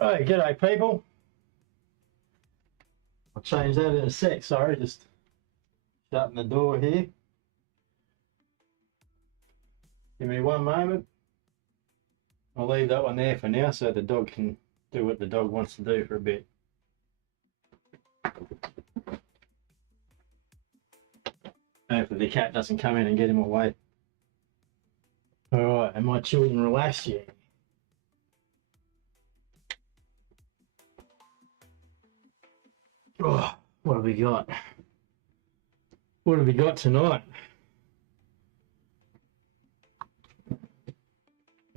Right, g'day people. I'll change that in a sec, sorry, just shutting the door here. Give me one moment. I'll leave that one there for now so the dog can do what the dog wants to do for a bit. Hopefully the cat doesn't come in and get him away. Alright, and my children relaxed yet? Oh, what have we got? What have we got tonight?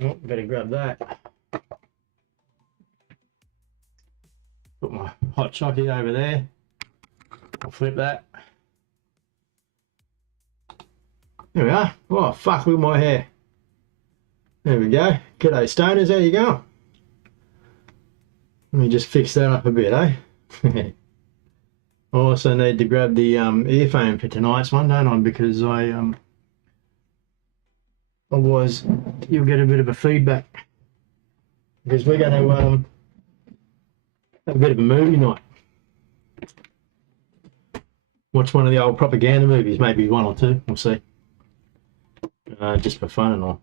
Oh, better grab that. Put my hot chocolate over there. I'll flip that. There we are. Oh, fuck, look at my hair. There we go. G'day, stoners. How you going? Let me just fix that up a bit, eh? I also need to grab the earphone for tonight's one, don't I? Because otherwise you'll get a bit of a feedback. Because we're going to have a bit of a movie night. Watch one of the old propaganda movies, maybe one or two. We'll see. Just for fun and all.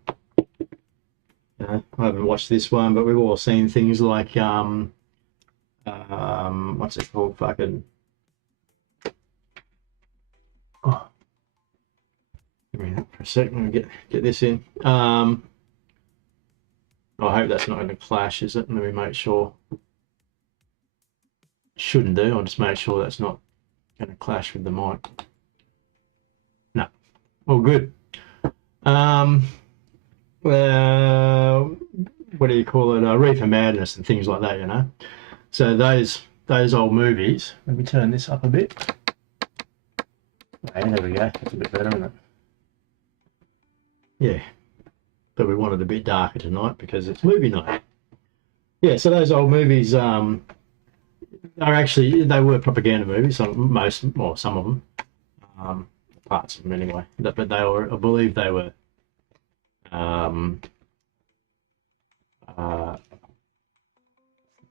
I haven't watched this one, but we've all seen things like what's it called? Fucking. Oh. Give me that for a second. Get this in. I hope that's not going to clash, is it? Let me make sure. Shouldn't do. I'll just make sure that's not going to clash with the mic. No, all good. What do you call it? Reefer Madness and things like that, you know. So those old movies. Let me turn this up a bit. Okay, there we go. That's a bit better, isn't it? Yeah, but we wanted a bit darker tonight because it's movie night. Yeah, so those old movies are actually, they were propaganda movies. Some of them, parts of them anyway. But they were, I believe, they were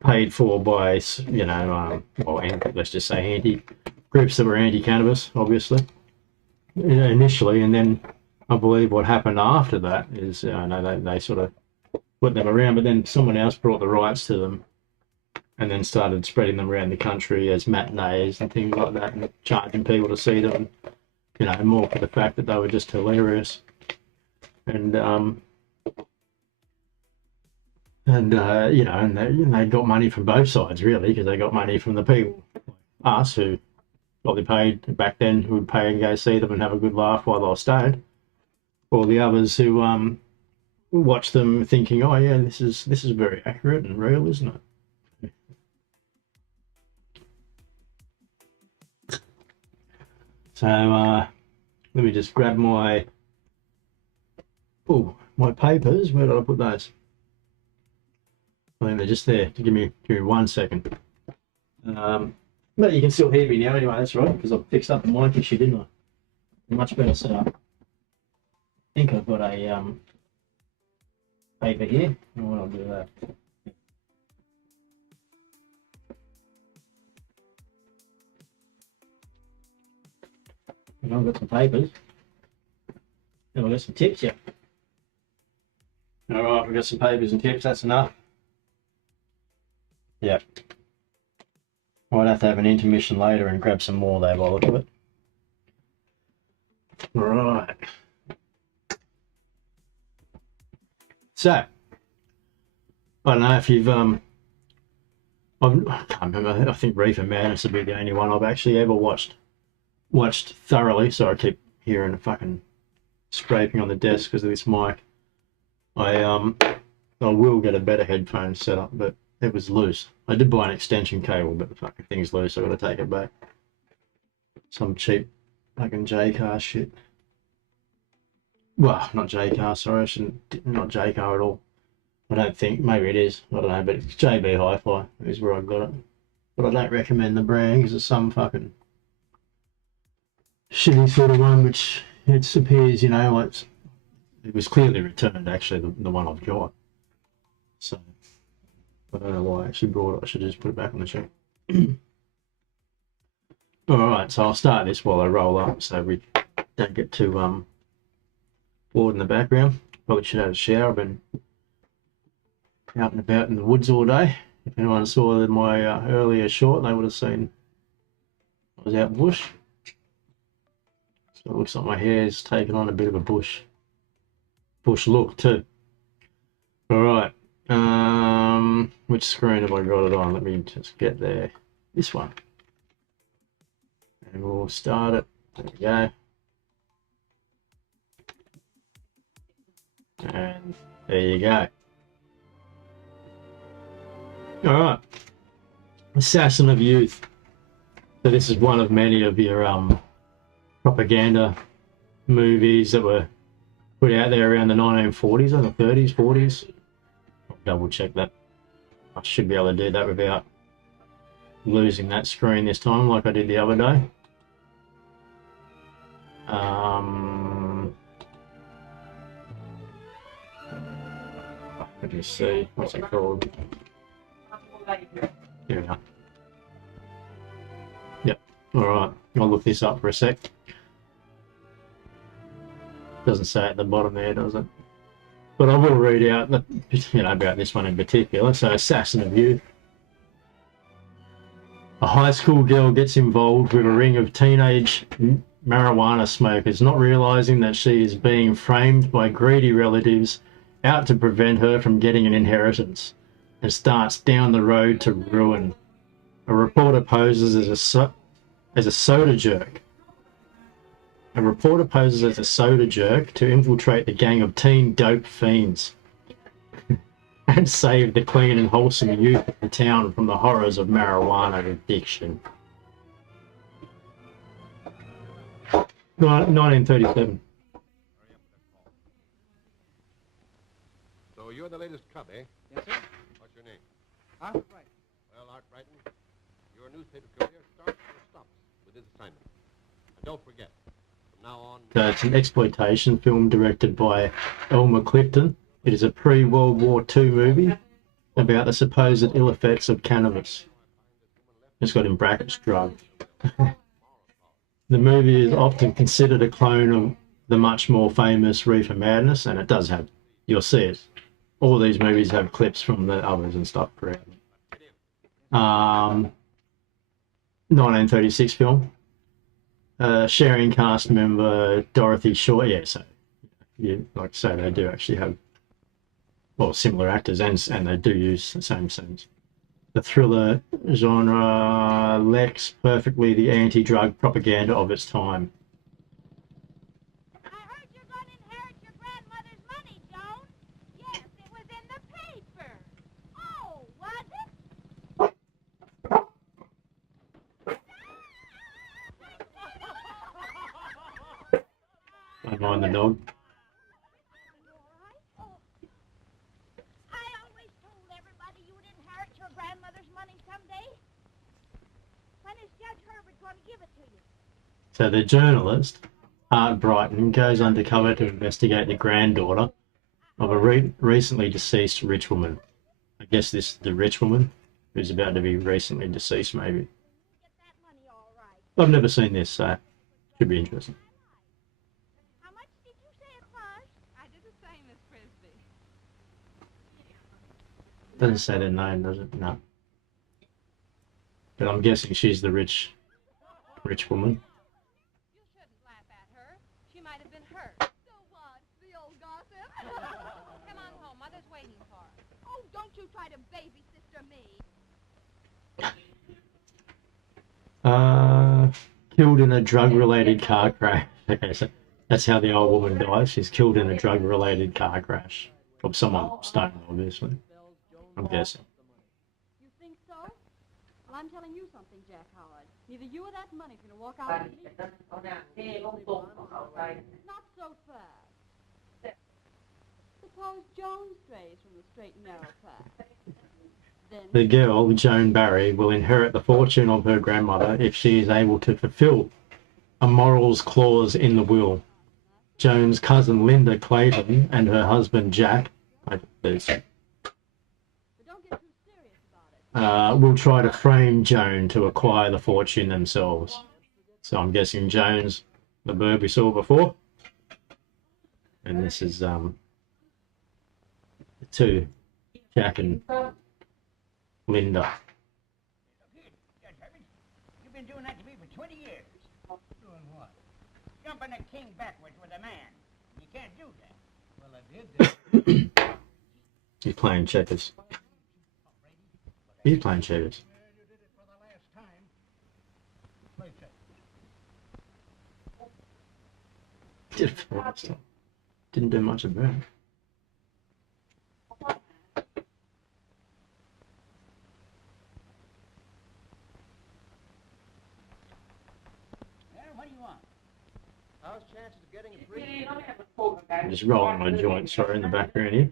paid for by, you know, let's just say groups that were anti-cannabis, obviously, initially, and then I believe what happened after that is, they sort of put them around, but then someone else brought the rights to them and then started spreading them around the country as matinees and things like that, and charging people to see them, you know, more for the fact that they were just hilarious. And you know, and they got money from both sides, really, because they got money from the people, us, who probably paid back then, who would pay and go see them and have a good laugh while they were stoned, or the others who watch them thinking, oh yeah, this is very accurate and real, isn't it? So let me just grab my papers. Where did I put those? I think they're just there. Give me 1 second. But you can still hear me now anyway, that's right, because I fixed up the mic issue, didn't I? Much better setup. I think I've got a paper here. Oh, I'll do that. And I've got some papers. And I've got some tips, yeah. All right, we've got some papers and tips, that's enough. Yeah. I'd have to have an intermission later and grab some more there by the look of it. All right. So, I don't know if you've I can't remember. I think Reefer Madness would be the only one I've actually ever watched thoroughly. So I keep hearing the fucking scraping on the desk because of this mic. I will get a better headphone setup, but it was loose. I did buy an extension cable, but the fucking thing's loose. I've got to take it back. Some cheap fucking J-car shit. Well, not J-car, sorry. Not J-car at all. I don't think. Maybe it is. I don't know, but it's JB Hi-Fi is where I got it. But I don't recommend the brand because it's some fucking shitty sort of one, which it appears, you know, like it was clearly returned, actually, the one I've got. So I don't know why I actually brought it. I should just put it back on the shelf. Alright, so I'll start this while I roll up so we don't get too bored in the background. Probably should have a shower. I've been out and about in the woods all day. If anyone saw my earlier short, they would have seen I was out bush. So it looks like my hair's taken on a bit of a bush look too. Alright, which screen have I got it on? Let me just get there. This one. And we'll start it. There we go. And there you go. Alright. Assassin of Youth. So this is one of many of your propaganda movies that were put out there around the 1940s or the 30s, 40s. I'll double check that. I should be able to do that without losing that screen this time like I did the other day. Let me see, what's it called? Here we are. Yep, alright, I'll look this up for a sec. Doesn't say at the bottom there, does it? But I will read out, about this one in particular. So, Assassin of Youth. A high school girl gets involved with a ring of teenage marijuana smokers, not realizing that she is being framed by greedy relatives out to prevent her from getting an inheritance, and starts down the road to ruin. A reporter poses as a soda jerk. A reporter poses as a soda jerk to infiltrate the gang of teen dope fiends and save the clean and wholesome youth of the town from the horrors of marijuana addiction. 1937. So you're the latest cub, eh? Yes, sir. What's your name? Art Brighton. Well, Art Brighton, your newspaper career starts or stops with this assignment. And don't forget, from now on... So it's an exploitation film directed by Elmer Clifton. It is a pre-World War II movie about the supposed ill effects of cannabis. It's got in brackets drug. The movie is often considered a clone of the much more famous Reefer Madness, and it does have, you'll see it. All these movies have clips from the others and stuff, correct? 1936 film. Sharing cast member Dorothy Shaw. Yeah, so like I say, they do actually have similar actors, and they do use the same scenes. The thriller genre lacks perfectly the anti-drug propaganda of its time. I heard you're going to inherit your grandmother's money, Joan. Yes, it was in the paper. Oh, was it? Don't mind the dog. I always told everybody you would inherit your grandmother's money someday. When is Judge Herbert going to give it to you? So the journalist, Art Brighton, goes undercover to investigate the granddaughter of a recently deceased rich woman. I guess this is the rich woman who's about to be recently deceased, maybe. Get that money all right. I've never seen this, so should be interesting. How much did you say it was? I did the same, Miss Frisbee. Doesn't say their name, does it? No. But I'm guessing she's the rich woman. You shouldn't laugh at her. She might have been hurt. So what? The old gossip? Come on home. Mother's waiting for us. Oh, don't you try to baby sister me. Killed in a drug-related car crash. Okay, so that's how the old woman dies. She's killed in a drug-related car crash. Of someone stoned, obviously. I'm guessing. You think so? Well, I'm telling you something, Jack Howard. Neither you or that money's going to walk out with me. Not so fast. Suppose Joan strays from the straight and narrow path. Then The girl, Joan Barry, will inherit the fortune of her grandmother if she is able to fulfill a morals clause in the will. Joan's cousin Linda Clayton and her husband Jack, but don't get too serious will try to frame Joan to acquire the fortune themselves. So I'm guessing Joan's the bird we saw before, and this is the two, Jack and Linda. You've been doing that to me for 20 years. Doing what? Jumping a king backwards with a man. You can't do that. Well, I did that. He's playing checkers. He's playing checkers. You did it for the last time. Play check. Did it for last time. Didn't do much of that. What do you want? How's chances of getting a free? I'm just rolling my joint, sorry, in the background here.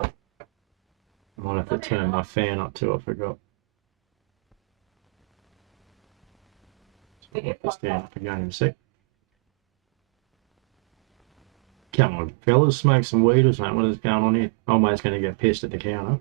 I might have to turn my fan up too, I forgot. So I'll put this down up again in a sec. Come on, fellas, smoke some weed or something. What is going on here? Old mate's going to get pissed at the counter.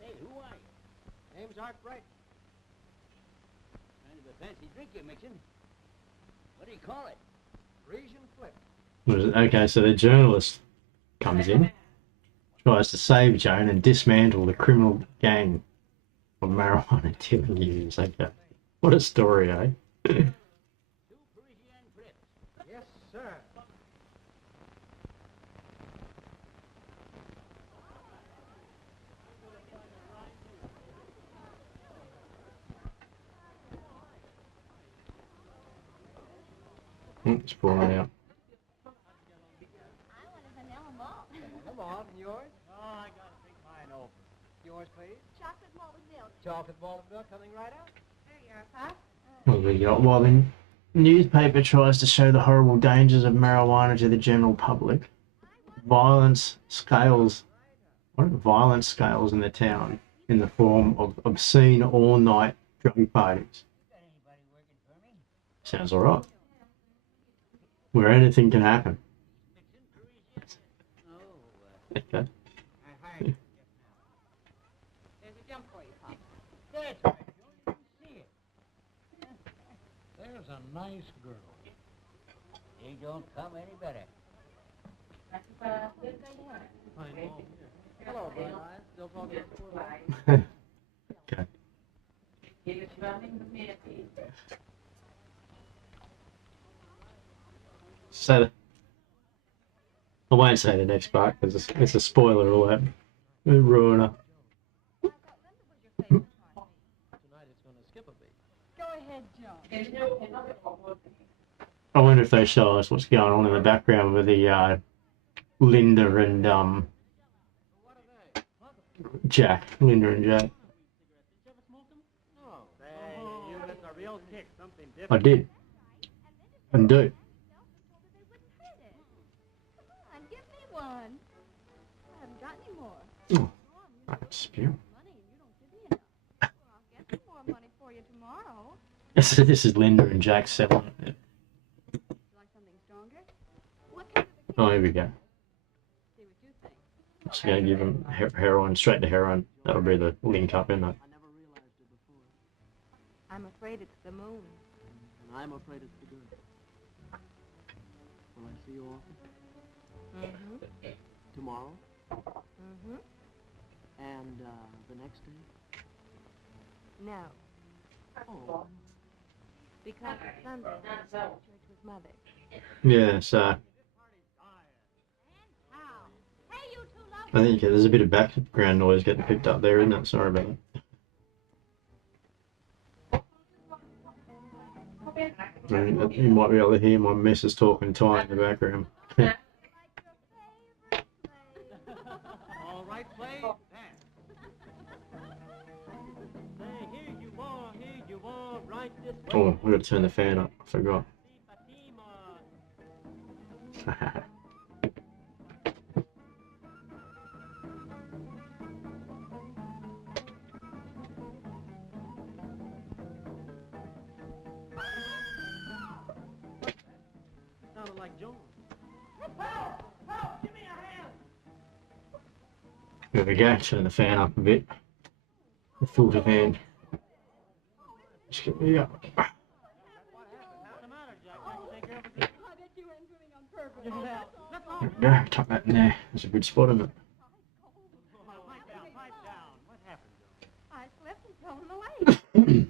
Hey, who are you? Name's Art Bright. Kind of a fancy drink you're mixing. What do you call it? Frisian Flip. What is it? Okay, so the journalist comes in, tries to save Joan and dismantle the criminal gang of marijuana dealing users. Okay, what a story, eh? Two Parisian Flips. Yes, sir. It's falling out. I want a vanilla malt. Come on, yours? Oh, I gotta think mine over. Yours, please. Chocolate malted milk. Chocolate malted milk coming right out. There you are, Pop. What have we got? While the newspaper tries to show the horrible dangers of marijuana to the general public, violence scales in the town in the form of obscene all-night drug parties. Got anybody working for me? Sounds alright. Where anything can happen. Oh, Okay. I hired you just now. There's a jump for you, Pop. That's right, Joe. You see it. There's a nice girl. He don't come any better. Fine. Hello, Bright Eyes. Still talking to the Okay. So, I won't say the next part because it's a spoiler alert. It'll ruin her. I thought Linda was your favorite part. Tonight it's going to skip a beat. Go ahead, Joan. I wonder if they show us what's going on in the background with the Linda and Jack. Linda and Jack. No. Say, you missed a real kick. Something I different. did. And do. Come on, give me one. I haven't got any more. Oh, I spew. Money and you don't give me enough. Well, I'll get some more money for you tomorrow. This is Linda and Jack selling it. Would you like something stronger? What kind of a Oh, here we go. See what you think. Just gonna give him heroin, straight to heroin. That'll be the link up, isn't it? I never realized it before. I'm afraid it's the moon. And I'm afraid it's the good. Will I see you often? Mm-hmm. Tomorrow? Mm-hmm. And the next day? No, Oh. because it's Sunday. I'm going to church with Mother. Yeah, so Hey, you two lovers. I think there's a bit of background noise getting picked up there, isn't it? Sorry about that. And you might be able to hear my missus talking tight in the background. All right, play. Say, here you are, right this way. Oh, I've got to turn the fan up. I forgot. Fatima, There we go, turn the fan up a bit. The filter fan. Just get me up. I bet you weren't doing on purpose. There we go, tuck that in there. There's a good spot in it. I slipped and fell in the lake.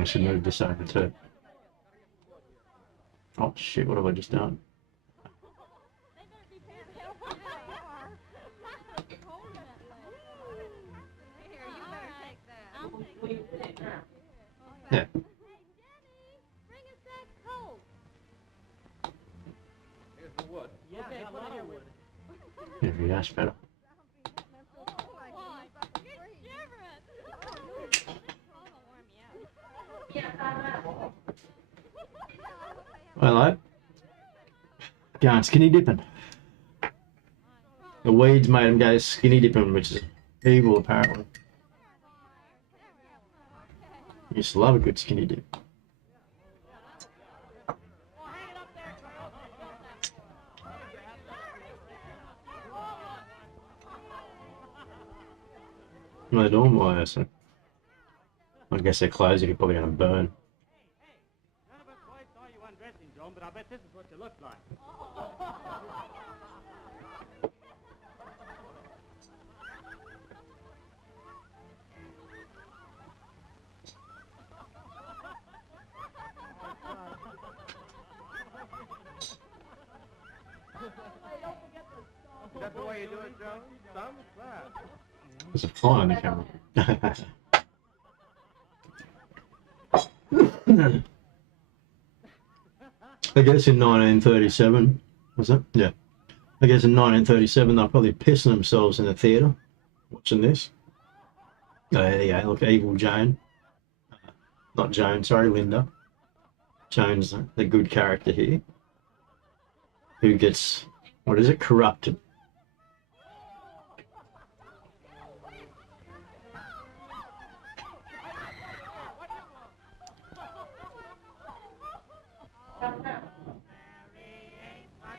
I should move this over too. Oh shit, what have I just done? Here, you better take that. I'll take it. Yeah. Hey, Jenny, bring us that coat. Here's the wood. There we go, that's better. Hello. Going skinny dipping. The weeds made him go skinny dipping, which is evil apparently. He used to love a good skinny dip. What are they doing? Why? I guess they're closing. You're probably going to burn. None of us quite saw you undressing, Joan, but I bet this is what you look like. That's the way you do it, Joan? Some class. There's a fly on the camera. I guess in 1937, was it? Yeah. I guess in 1937 they're probably pissing themselves in the theatre watching this. Oh, there you go. Look, evil Joan. Not Joan, sorry, Linda. Joan's the good character here. Who gets, what is it, corrupted.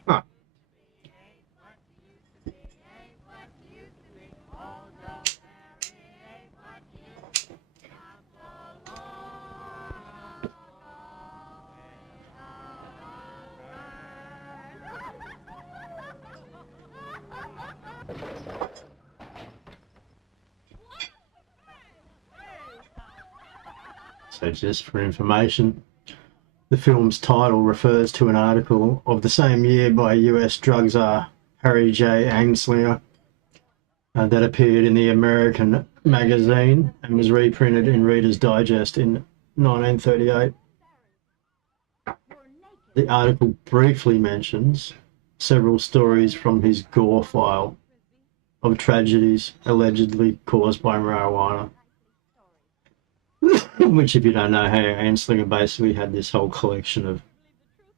Huh. So just for information, the film's title refers to an article of the same year by US drug czar Harry J. Anslinger that appeared in the American magazine and was reprinted in Reader's Digest in 1938. The article briefly mentions several stories from his gore file of tragedies allegedly caused by marijuana. Which, if you don't know, Harry Anslinger basically had this whole collection of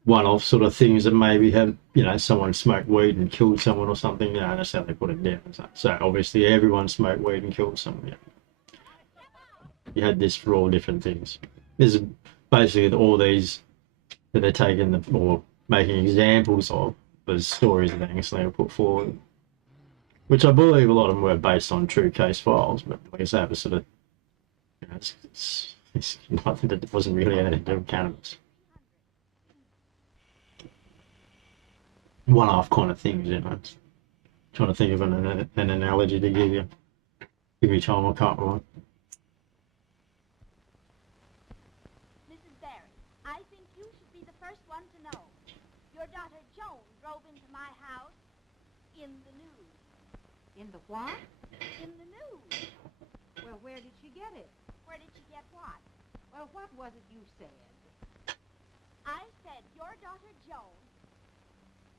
one-off sort of things that maybe have, you know, someone smoked weed and killed someone or something. You know, that's how they put it down. So obviously everyone smoked weed and killed someone. Yeah. You had this for all different things. There's basically all these that they're taking or making examples of was stories that Anslinger put forward, which I believe a lot of them were based on true case files, but like I say, it was sort of, you know, it's nothing that wasn't really anything to do with cannabis. One-off kind of things, you know. Trying to think of an analogy to give you. Give me time, I can't remember. Mrs. Barry, I think you should be the first one to know. Your daughter Joan drove into my house in the news. In the what? In the news. Well, where did she get it? Where did she get what? Well, what was it you said? I said your daughter Joan,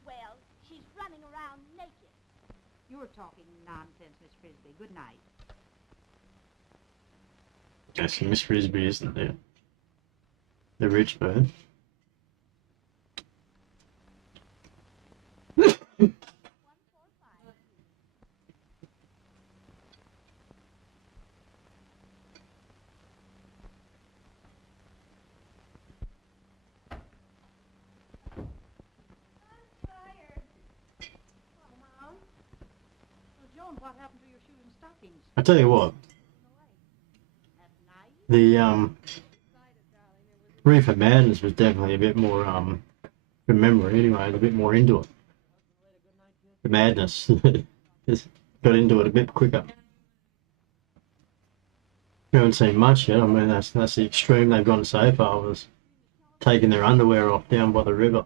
well, she's running around naked. You're talking nonsense, Miss Frisbee. Good night. Yes, Miss Frisbee isn't there. The rich bird. what happened to your shoes and stockings? I tell you what, At night? the Reefer Madness was definitely a bit more from memory anyway, a bit more into it. The madness. Just got into it a bit quicker. We haven't seen much yet. I mean, that's the extreme they've gone so far, was taking their underwear off down by the river.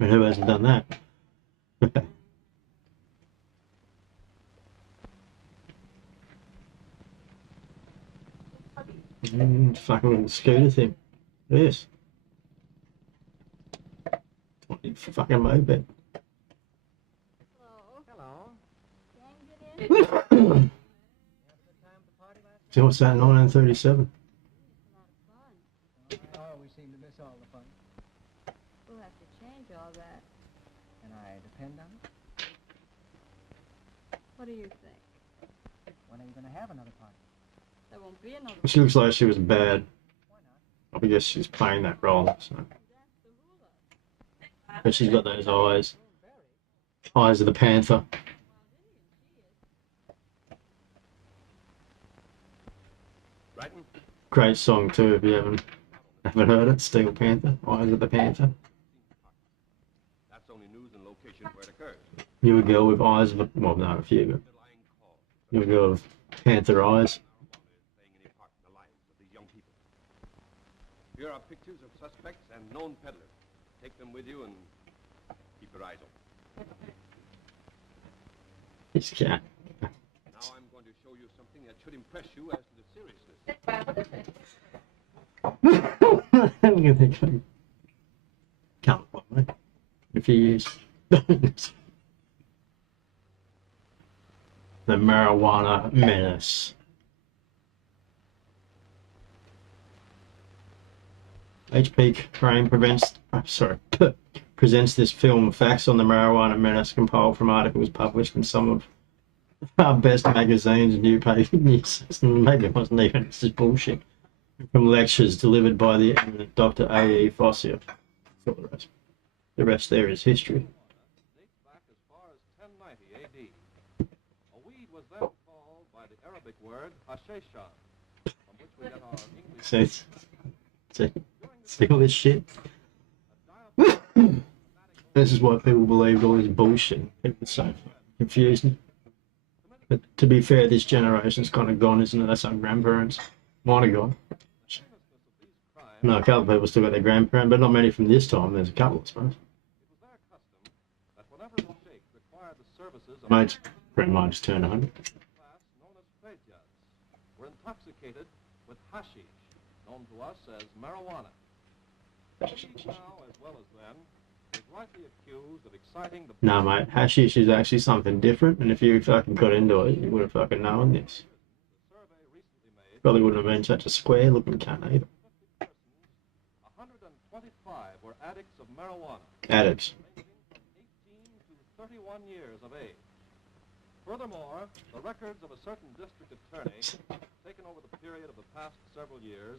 And who hasn't done that? Fucking little scooter thing. Yes. Fucking moped. Hello. Can get in? So what's that, 1937? Oh, we seem to miss all the fun. We'll have to change all that. Can I depend on it? What do you think? When are you going to have another party? There won't be another. She looks like she was bad. Why not? I guess she's playing that role. So. But she's got those eyes. Eyes of the panther. Brighton? Great song too if you haven't heard it. Steel Panther. Eyes of the Panther. That's only news and location where it occurs. You a girl with eyes of a, well, not a few, but Underlying cause. you a girl with panther eyes. Marijuana is playing any part in the lives of these young people. Here are pictures of suspects and known peddlers. Take them with you and keep your eyes open. This cat. Now I'm going to show you something that should impress you as to the seriousness. I'm gonna think can't look like me. In a few years. The marijuana menace. HP Crane presents this film facts on the marijuana menace compiled from articles published in some of our best magazines and newspapers. Maybe it wasn't even, it's just bullshit. From lectures delivered by the eminent Dr. A.E. Fossier. For the rest there is history. Dates back as far as 1090 AD. A weed was then called by the Arabic word hashisha, from which we get our English. See all this shit? This is why people believed all this bullshit. People are so confusing. But to be fair, this generation's kind of gone, isn't it? That's our grandparents. Mine are gone. No, a couple of people still got their grandparents, but not many from this time. There's a couple, I suppose. It was their custom that whenever the sheikh required the services of Mate's grandma just turned 100. class known as Frejas were intoxicated with hashish, known to us as marijuana. Hashish now, as well as then, is rightly accused of exciting the No, mate, hashish is actually something different, and if you fucking got into it, you would have fucking known this. The survey recently made, Probably wouldn't have been such a square looking cunt either. 125 were addicts of marijuana, Addicts. ranging from 18 to 31 years of age. Furthermore, the records of a certain district attorney, taken over the period of the past several years,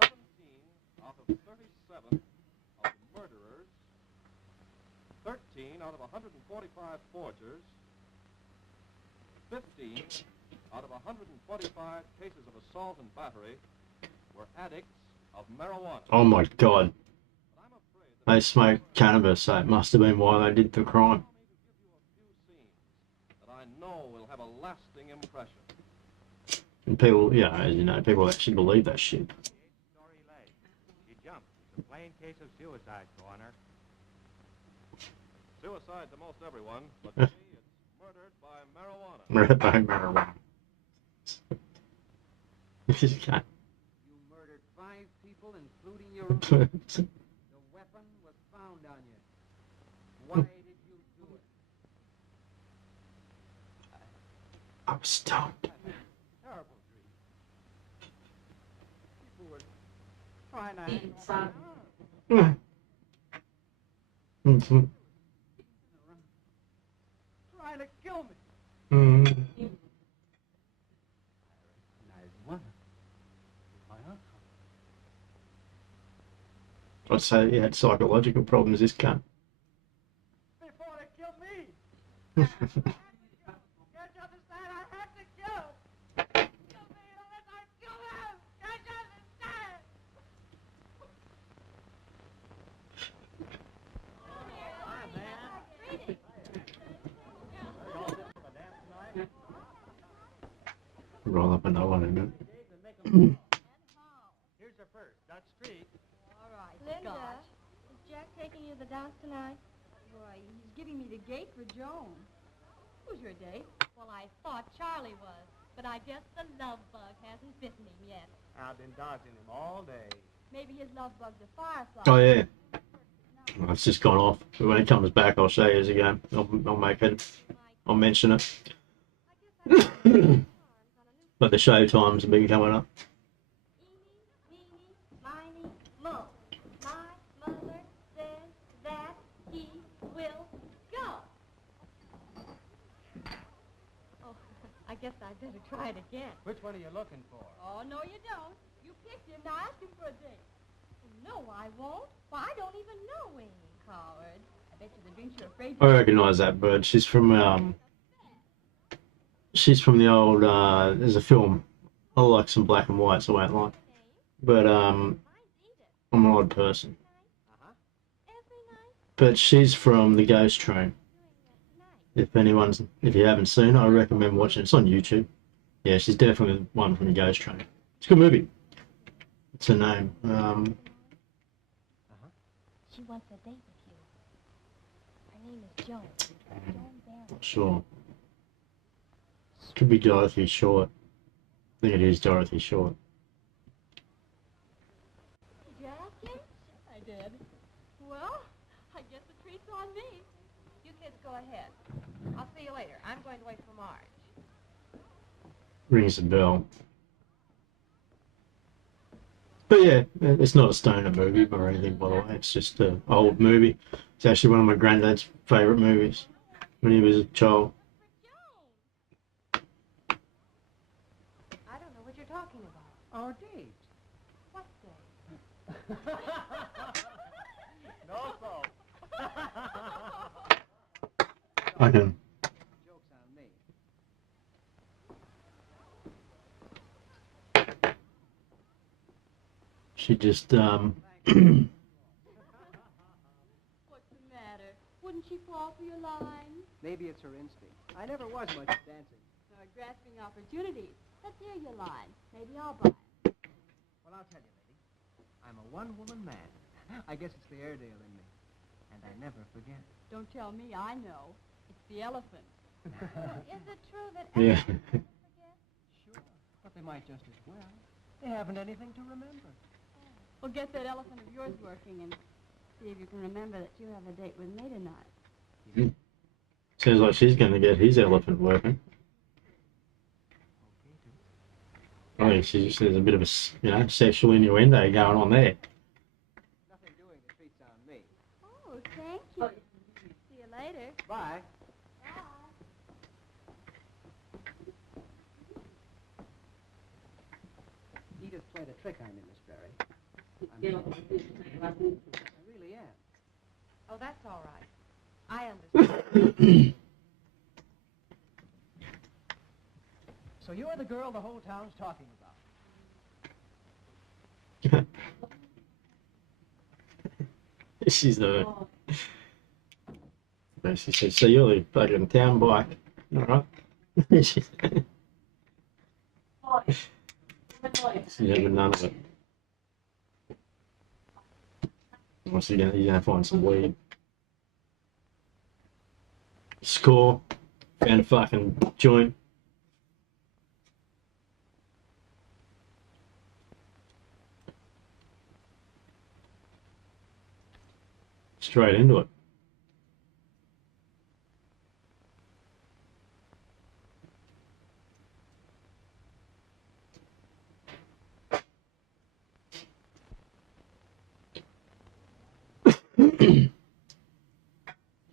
17 out of 37 of the murderers, 13 out of 145 forgers, 15 out of 125 cases of assault and battery were addicts of marijuana. Oh my god, But I'm afraid that they smoked cannabis, so it must have been why they did the crime. allow me to give you a few scenes that I know will have a lasting impression. And people, you know, as you know, people actually believe that shit. 8-story leg. She jumped. It's a plain case of suicide, Coroner. Suicide to most everyone, but to me it's murdered by marijuana. Murdered by marijuana. This guy. You murdered 5 people, including your own. The weapon was found on you. Why did you do it? I was stoned. Terrible dream. People were trying to hang on my arm, Mhm. trying to kill me. Mhm. Nice one. My uncle. I'd say he had psychological problems, this cunt. Before they kill me. Can't you understand? I have to kill. Kill me unless I kill him. Can't you understand? Roll up another one in it. Here's your purse. Dutch Street. All right, Linda, Scott. is Jack taking you to the dance tonight? Boy, he's giving me the gate for Joan. Who's your date? Well, I thought Charlie was, but I guess the love bug hasn't bitten him yet. I've been dodging him all day. Maybe his love bug's a firefly. Oh yeah. Well, it's just gone off. But when it comes back, I'll show you as again. I'll make it. I'll mention it. But the show times have been coming up. Eeny, meeny, miny, mo. My mother says that he will go. Oh, I guess I'd better try it again. Which one are you looking for? Oh, no, you don't. You picked him. Now ask him for a date. No, I won't. Why, I don't even know him. Coward. I bet you the drinks you're afraid I recognise that bird. She's from the old. There's a film. I like some black and whites. I won't lie. But I'm an odd person. But she's from the Ghost Train. If you haven't seen it, I recommend watching it. It's on YouTube. Yeah, she's definitely one from the Ghost Train. It's a good movie. What's her name? She wants a date with you. Her name is Joan. Joan Barry. Not sure. Could be Dorothy Short. I think it is Dorothy Short. Did you ask him? I did. Well, I guess the treat's on me. You kids go ahead. I'll see you later. I'm going to wait for Marge. Rings a bell. But yeah, it's not a stoner movie or anything, by the way. It's just an old movie. It's actually one of my granddad's favourite movies when he was a child. I don't know what you're talking about. Our date. What date? No, so. I can. Joke's on me. She just What's the matter? Wouldn't she fall for your line? Maybe it's her instinct. I never was much at dancing. Or grasping opportunities. Let's hear your line. Maybe I'll buy it. Well, I'll tell you, lady. I'm a one-woman man. I guess it's the Airedale in me. And I never forget. Don't tell me, I know. It's the elephant. Is it true that yeah. forget? Sure. But they might just as well. They haven't anything to remember. Well, get that elephant of yours working and see if you can remember that you have a date with me tonight. Sounds like she's going to get his elephant working. I think there's a bit of a sexual innuendo going on there. Nothing doing, the treat's on me. Oh, thank you. See you later. Bye. Edith played a trick on me, Miss Berry. I'm sorry. I really am. Oh, that's all right. I understand. So you're the girl the whole town's talking about. She's the. She said, "So you're the fucking town bike, all right?" She's having none of it. Once again, he's gonna find some weed. Score. Found a fucking joint. Straight into it.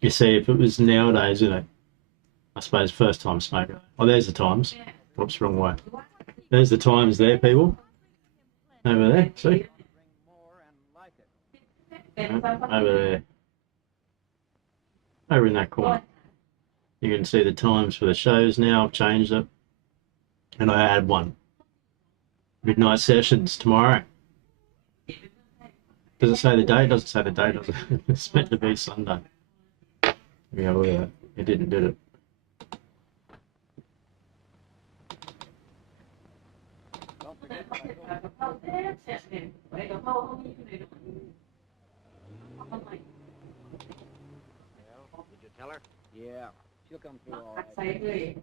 You see, if it was nowadays, I suppose first time smoker. Oh, there's the times. Whoops, wrong way. There's the times there, people. Over there, see? Bring more and like it. Over there. Over in that corner. You can see the times for the shows now. I've changed it. And I add one. Midnight sessions tomorrow. Does it say the date? Doesn't say the date, does it? It's meant to be Sunday. Yeah, look at that. It didn't, did it? Don't forget what Well, did you tell her? Yeah, she'll come through all right.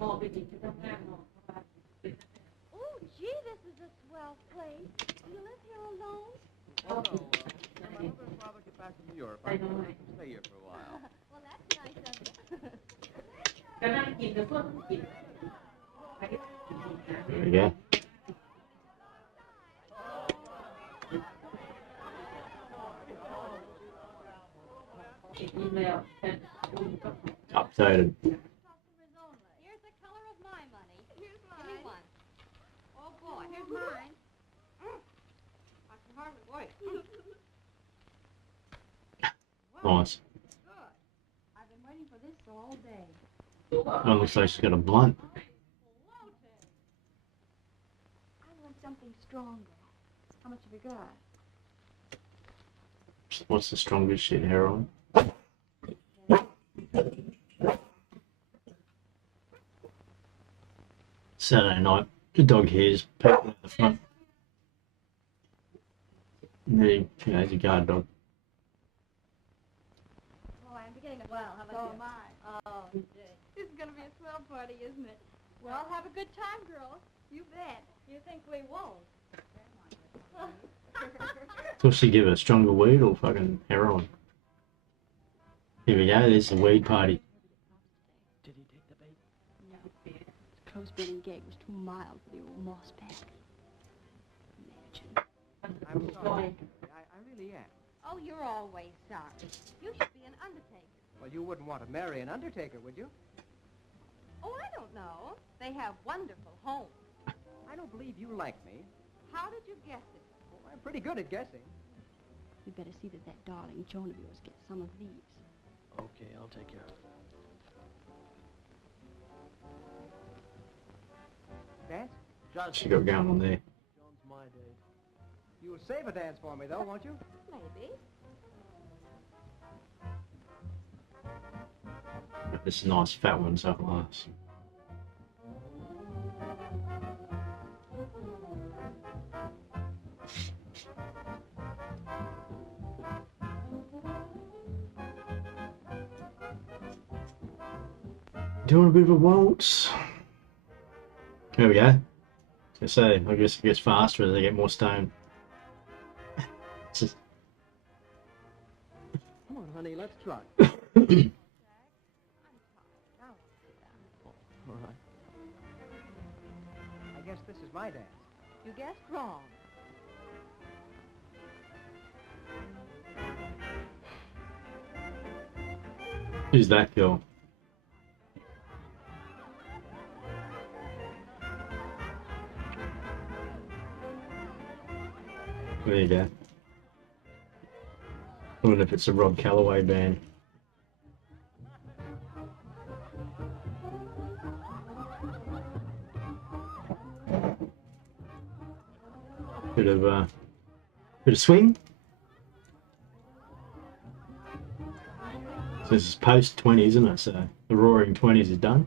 Oh, gee, this is a swell place. Do you live here alone? Oh, no. When my mother and father get back from Europe, I'm going to stay here for a while. Well, that's nice of you. There we go. Updated. Here's the color of my money. Here's mine. Give me one. Oh, boy, here's mine. I can hardly wait. Nice. Good. I've been waiting for this all day. Oh, looks like she's got a blunt. I want something stronger. How much have you got? What's the strongest shit? Heroin? Saturday night. The dog here's people at the front. And then, you know, he's a guard dog. Oh, I'm beginning to... Well, how about so am I. Oh, gee. This is going to be a swell party, isn't it? Well, have a good time, girls. You bet. You think we won't? Will she give a stronger weed or fucking heroin? Here we go, there's the weed party. Did he take the bait? No. The close-baiting gag was too mild for the old moss pack. Imagine. I'm sorry. I really am. Oh, you're always sorry. You should be an undertaker. Well, you wouldn't want to marry an undertaker, would you? Oh, I don't know. They have wonderful homes. I don't believe you like me. How did you guess it? Well, I'm pretty good at guessing. You'd better see that that darling Joan of yours gets some of these. Okay, I'll take care of it. Dance? She got going on there. John's my day. You'll save a dance for me, though, won't you? Maybe. This nice fat one's at last. Doing a bit of a waltz. There we go. So I guess it gets faster as they get more stoned. It's just... Come on, honey, let's try. I'm tired. I want to sit down. All right. I guess this is my dance. You guessed wrong. Who's that girl? There you go. I wonder if it's a Rob Calloway band. Bit of swing. So this is post 20, isn't it? So the Roaring 20s is done.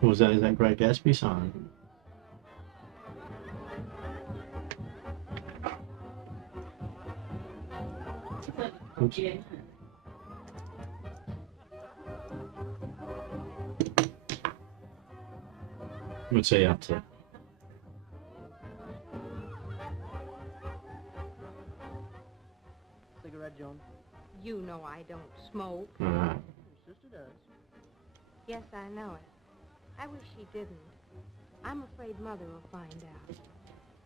What was that? Is that Great Gatsby song? Oops. What's he up to? Cigarette, Joan? You know I don't smoke. Alright. Your sister does. Yes, I know it. I wish she didn't. I'm afraid Mother will find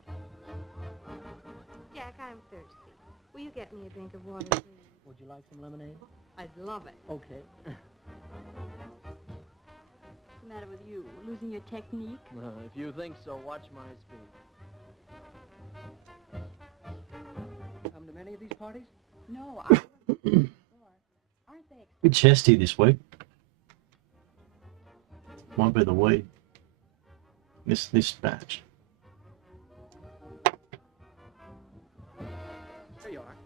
out. Jack, I'm thirsty. Will you get me a drink of water, please? Would you like some lemonade? I'd love it. Okay. What's the matter with you? Losing your technique? If you think so, watch my speed. these parties? No, I wasn't before. Aren't they Bit chesty this week. Might be the weed. This batch. Here you are.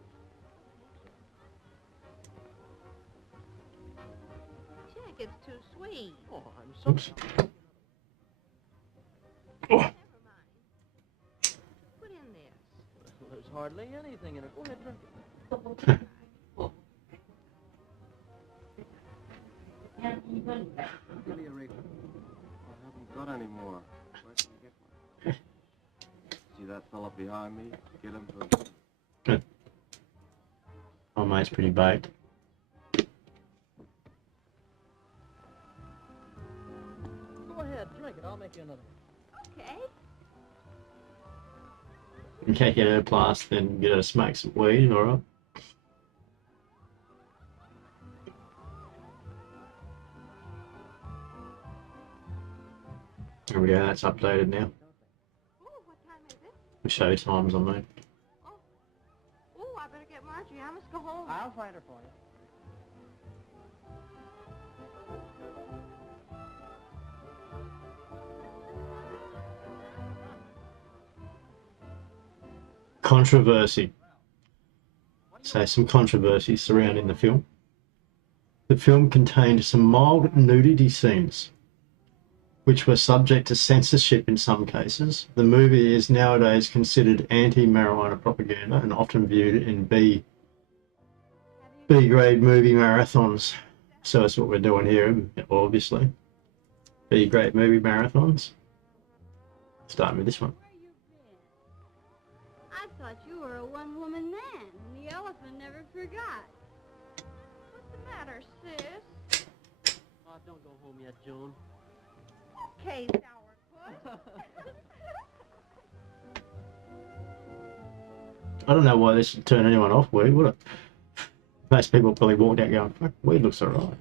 Jack, it's too sweet. Oh, I'm so Oops. sorry. Oh. Never mind. Put in this. Well, there's hardly anything in it. Go ahead, drink it. Give me a reefer. I haven't got any more. Where can you get one? See that fella behind me? Get him for... Oh, mate's pretty baked. Go ahead, drink it. I'll make you another one. okay? You can't get her plus, then get her to smoke some weed, alright? There we go, that's updated now. Ooh, what time is it? The show times on me. Ooh, I better get Marjorie. I must go home. I'll find her for you. Controversy. So some controversy surrounding the film. The film contained some mild nudity scenes, which were subject to censorship in some cases. The movie is nowadays considered anti-marijuana propaganda and often viewed in B-grade movie marathons. So that's what we're doing here, obviously. B-grade movie marathons. Starting with this one. Where you been? I thought you were a one-woman man, and the elephant never forgot. What's the matter, sis? Oh, don't go home yet, June. Okay, sourpuss. I don't know why this should turn anyone off weed, would it? Most people probably walked out going, fuck, weed looks alright.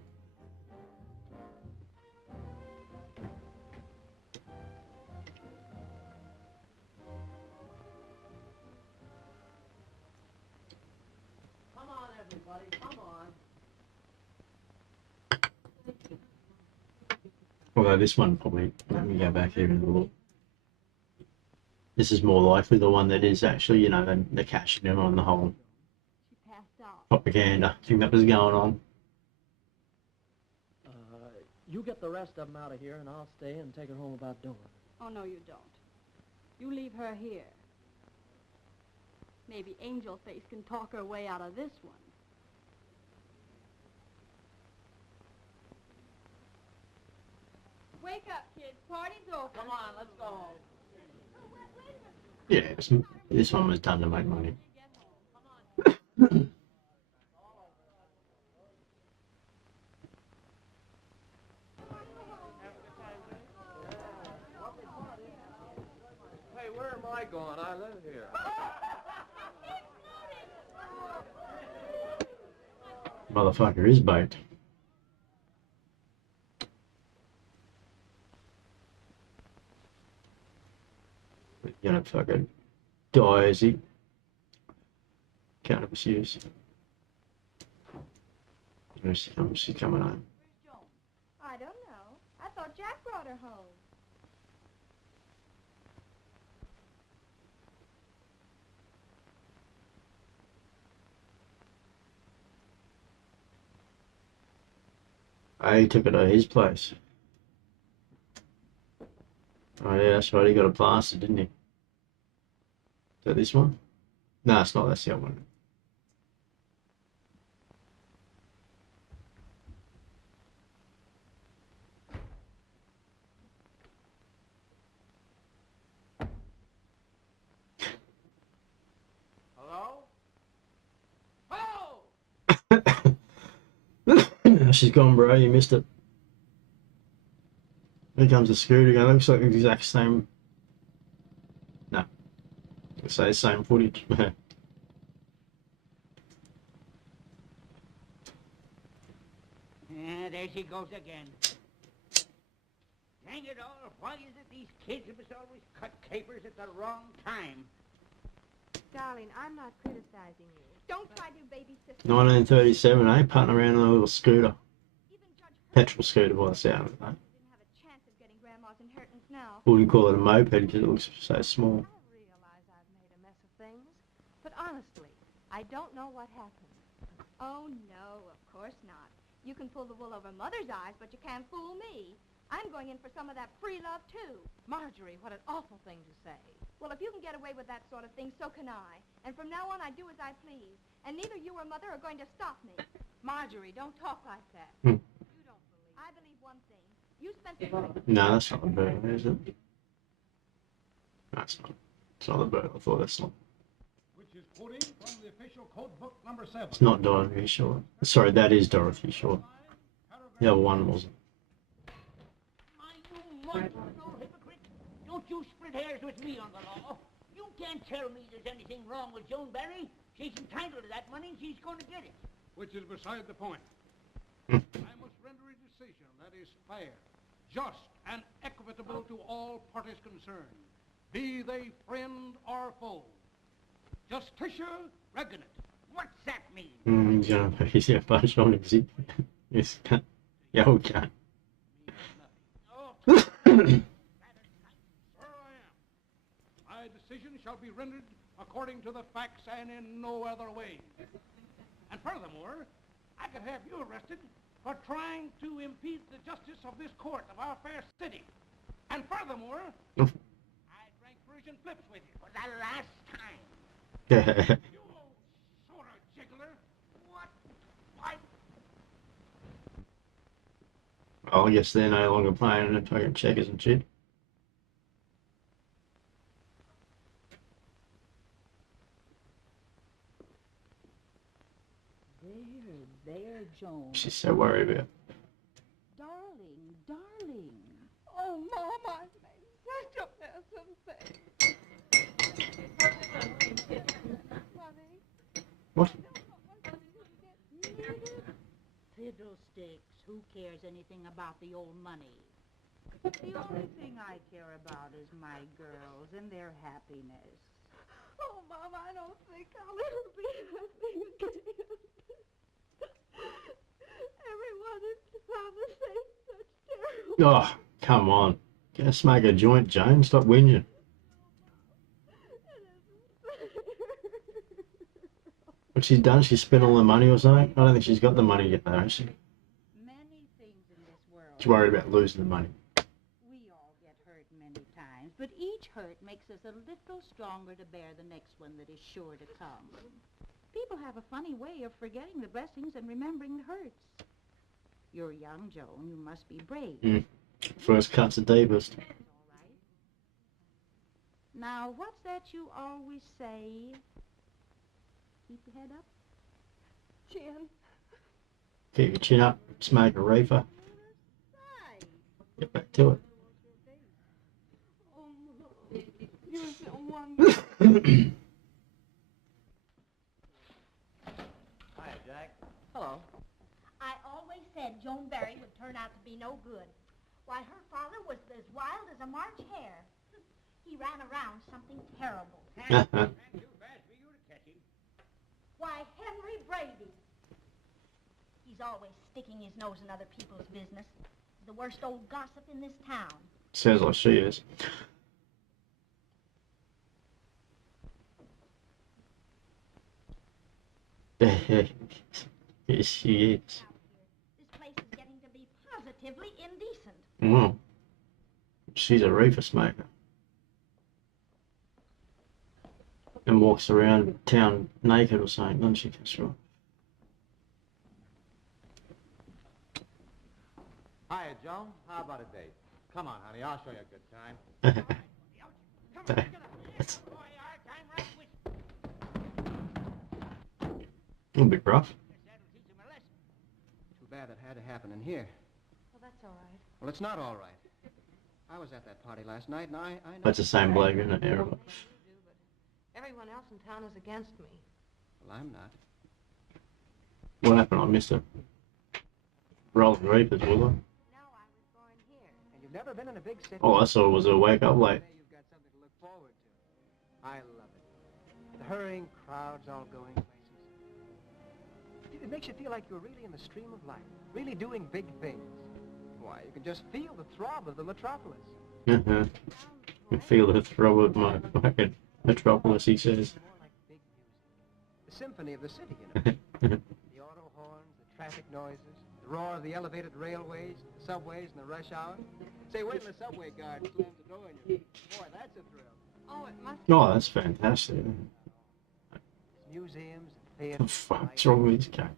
Come on, everybody, come on. Although this one probably, let me go back here and have a look. This is more likely the one that is actually, you know, they're cashing in on the whole She passed out. propaganda thing that was going on. You get the rest of them out of here, and I'll stay and take her home about dawn. Oh, no, you don't. You leave her here. Maybe Angel Face can talk her way out of this one. Wake up, kids. Party's over. Come on, let's go home. Yeah, this one was done to make money. Hey, where am I going? I live here. Motherfucker is baked. You know, fucking die as he cannabis use. Here she comes, she's coming home. Where's Joan? I don't know. I thought Jack brought her home. He took it to his place. Oh yeah, that's right, he got a plaster, didn't he? Is that this one? No, it's not, that's the other one. Hello? Hello! She's gone, bro, you missed it. Here comes the scooter again, looks like the exact same. No. I'll say same footage. Yeah, there she goes again. Dang it all, why is it these kids must always cut capers at the wrong time? Darling, I'm not criticizing you. Don't try to, baby sister. 1937, eh? Putting around in a little scooter. Even Judge Hurd Petrol scooter by the sound of it, eh? didn't have a chance of getting Grandma's inheritance now. Wouldn't call it a moped because it looks so small. I realize I've made a mess of things, but honestly, I don't know what happened. Oh, no, of course not. You can pull the wool over Mother's eyes, but you can't fool me. I'm going in for some of that free love, too. Marjorie, what an awful thing to say. Well, if you can get away with that sort of thing, so can I. And from now on, I do as I please. And neither you or Mother are going to stop me. Marjorie, don't talk like that. Hmm. You don't believe. I believe one thing. You spent the night. No, that's not the bird, is it? No, it's not. It's not the bird. I thought that's not. Which is quoting from the official code book number 7. It's not Dorothy Short. Sorry, that is Dorothy Short. The other one wasn't. You mongrel hypocrite! Don't you split hairs with me on the law. You can't tell me there's anything wrong with Joan Barry. She's entitled to that money and she's going to get it. Which is beside the point. Hmm. I must render a decision that is fair, just, and equitable to all parties concerned, be they friend or foe. Justitia regnant. What's that mean? He's gonna he's a bunch on his Yes, can't. Yeah, we can. Oh, Sir, I am. My decision shall be rendered according to the facts and in no other way. And furthermore, I could have you arrested for trying to impede the justice of this court of our fair city. And furthermore, I drank Persian flips with you. for the last time. You old sort of jiggler. What? Why? Well, I guess they're no longer playing and fucking checkers and shit. There, Joan. She's so worried about. Darling, darling. Oh, Mom, I made such a mess of things. Honey. What? Fiddlesticks. Who cares anything about the old money? The only thing I care about is my girls and their happiness. Oh, Mom, I don't think I'll ever be happy again. Everyone in town is saying such terrible. Oh, come on. Go smoke a joint, Joan. Stop whinging. What she's done? She's spent all the money or something? I don't think she's got the money yet, though, has she? Many things in this world. She's worried about losing the money. We all get hurt many times, but each hurt makes us a little stronger to bear the next one that is sure to come. People have a funny way of forgetting the blessings and remembering the hurts. You're young, Joan. You must be brave. First cut's the deepest. That's all right. Now, what's that you always say? Keep your head up. Chin. Keep your chin up. Smoke a reefer. Get back to it. Oh, Mom. You're so wonderful. Hi, Jack. Hello. I always said Joan Barry would turn out to be no good. Why, her father was as wild as a March hare. He ran around something terrible. Ran too fast for you to catch him. Why, Henry Brady. He's always sticking his nose in other people's business. The worst old gossip in this town. Sounds like she is. Yes, she is. Out here, this place is getting to be positively indecent. Well, she's a reefer smoker. And walks around town naked or something, doesn't she, Cassandra? Hiya, Joan. How about a date? Come on, honey. I'll show you a good time. Come on, get up. Boy, our time right with A little bit rough. that'll teach him a lesson. Too bad it had to happen in here. Well, that's all right. Well, it's not all right. I was at that party last night, and I know... That's the same bloke, isn't it, Eric? Everyone else in town is against me. Well, I'm not. What happened? I missed it. Rolling reefers, will I? No, I was born here. And you've never been in a big city. All I saw was a wake up late. You've got something to look forward to. I love it. The hurrying crowds all going places. It makes you feel like you're really in the stream of life, really doing big things. Why, you can just feel the throb of the metropolis. You can feel the throb of my fucking metropolis, he says. More like big music. The symphony of the city, you know. The auto horns, the traffic noises, the roar of the elevated railways, the subways, and the rush hour. Say, wait till the subway guard slams the door in your face. Boy, that's a thrill. Oh, it must Oh, that's fantastic. Museums and What the theaters, fuck's wrong with this guy?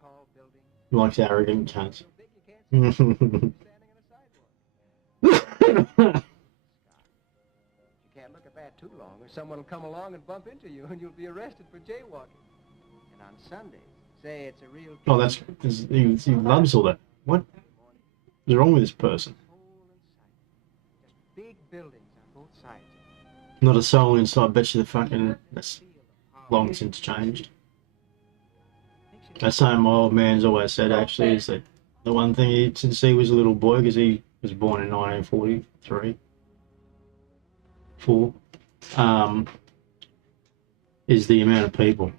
tall buildings. He likes arrogant cunts. So big you can't see them standing on a sidewalk. You can't look at that too long, or someone will come along and bump into you, and you'll be arrested for jaywalking. And on Sundays, say it's a real... Oh, that's... He loves all that. What is wrong with this person? Just big buildings on both sides. Not a soul inside. Bet you the fucking... That's long since changed. That's something my old man's always said, actually, is that the one thing he, since he was a little boy, because he was born in 1943, 4, is the amount of people.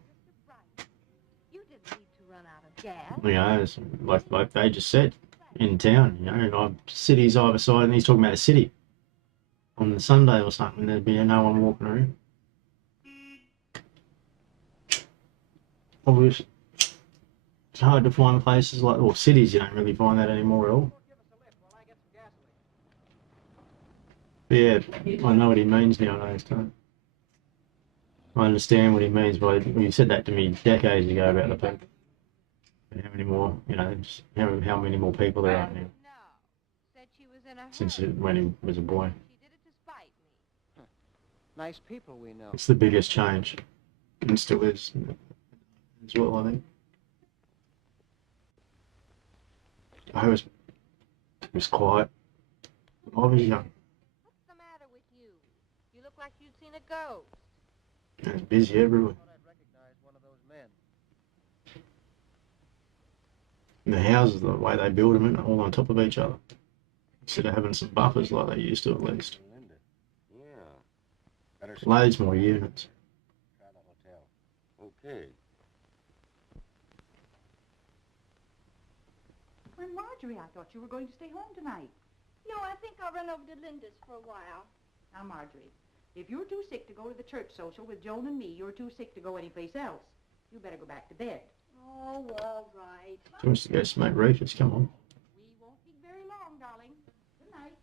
You didn't need to run out of gas. You know, it's like they just said, in town, you know, and cities either side, and he's talking about a city on the Sunday or something, there'd be no one walking around. Obviously, it's hard to find places like, or cities, you don't really find that anymore at all. But yeah, I know what he means nowadays, don't I? I understand what he means by, when he said that to me decades ago about the people. And how many more, you know, just how many more people there are now. No. Said she was in a hurry. Since when he was a boy. She did it to spite me. Nice people we know. It's the biggest change. And still is as well, I think. I was quiet. I was young. What's the matter with you? You look like you'd seen a ghost. I was busy everywhere. I thought I'd recognize one of those men. And the houses, the way they build them, all on top of each other. Instead of having some buffers like they used to, at least. Linda. Yeah. Better Loads more units. try the hotel. Okay. Well, Marjorie, I thought you were going to stay home tonight. No, I think I'll run over to Linda's for a while. Now, Marjorie, if you're too sick to go to the church social with Joan and me, you're too sick to go anyplace else. You better go back to bed. Oh, all right. She wants to go smoke reefers, come on. We won't be very long, darling. Good night.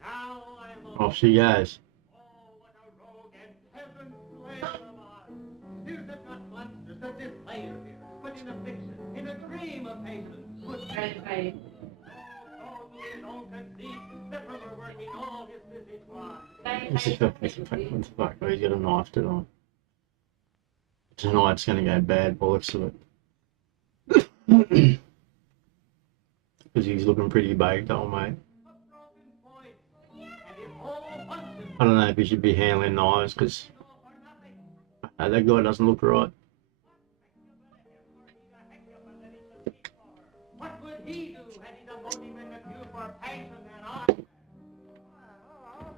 Now I'm Off she goes. Oh, what a rogue and peasant slave am I! Is it not monstrous that this player here, put in a fiction, in a dream of patience, would totally don't conceive that we were working all his visage wide. This is what the fuck, he's got a knife tonight. Tonight's gonna go bad, bollocks to it. Because he's looking pretty baked, old mate. I don't know if he should be handling knives, because that guy doesn't look right. What would he do had he done voting in the queue for passion and art? Hello.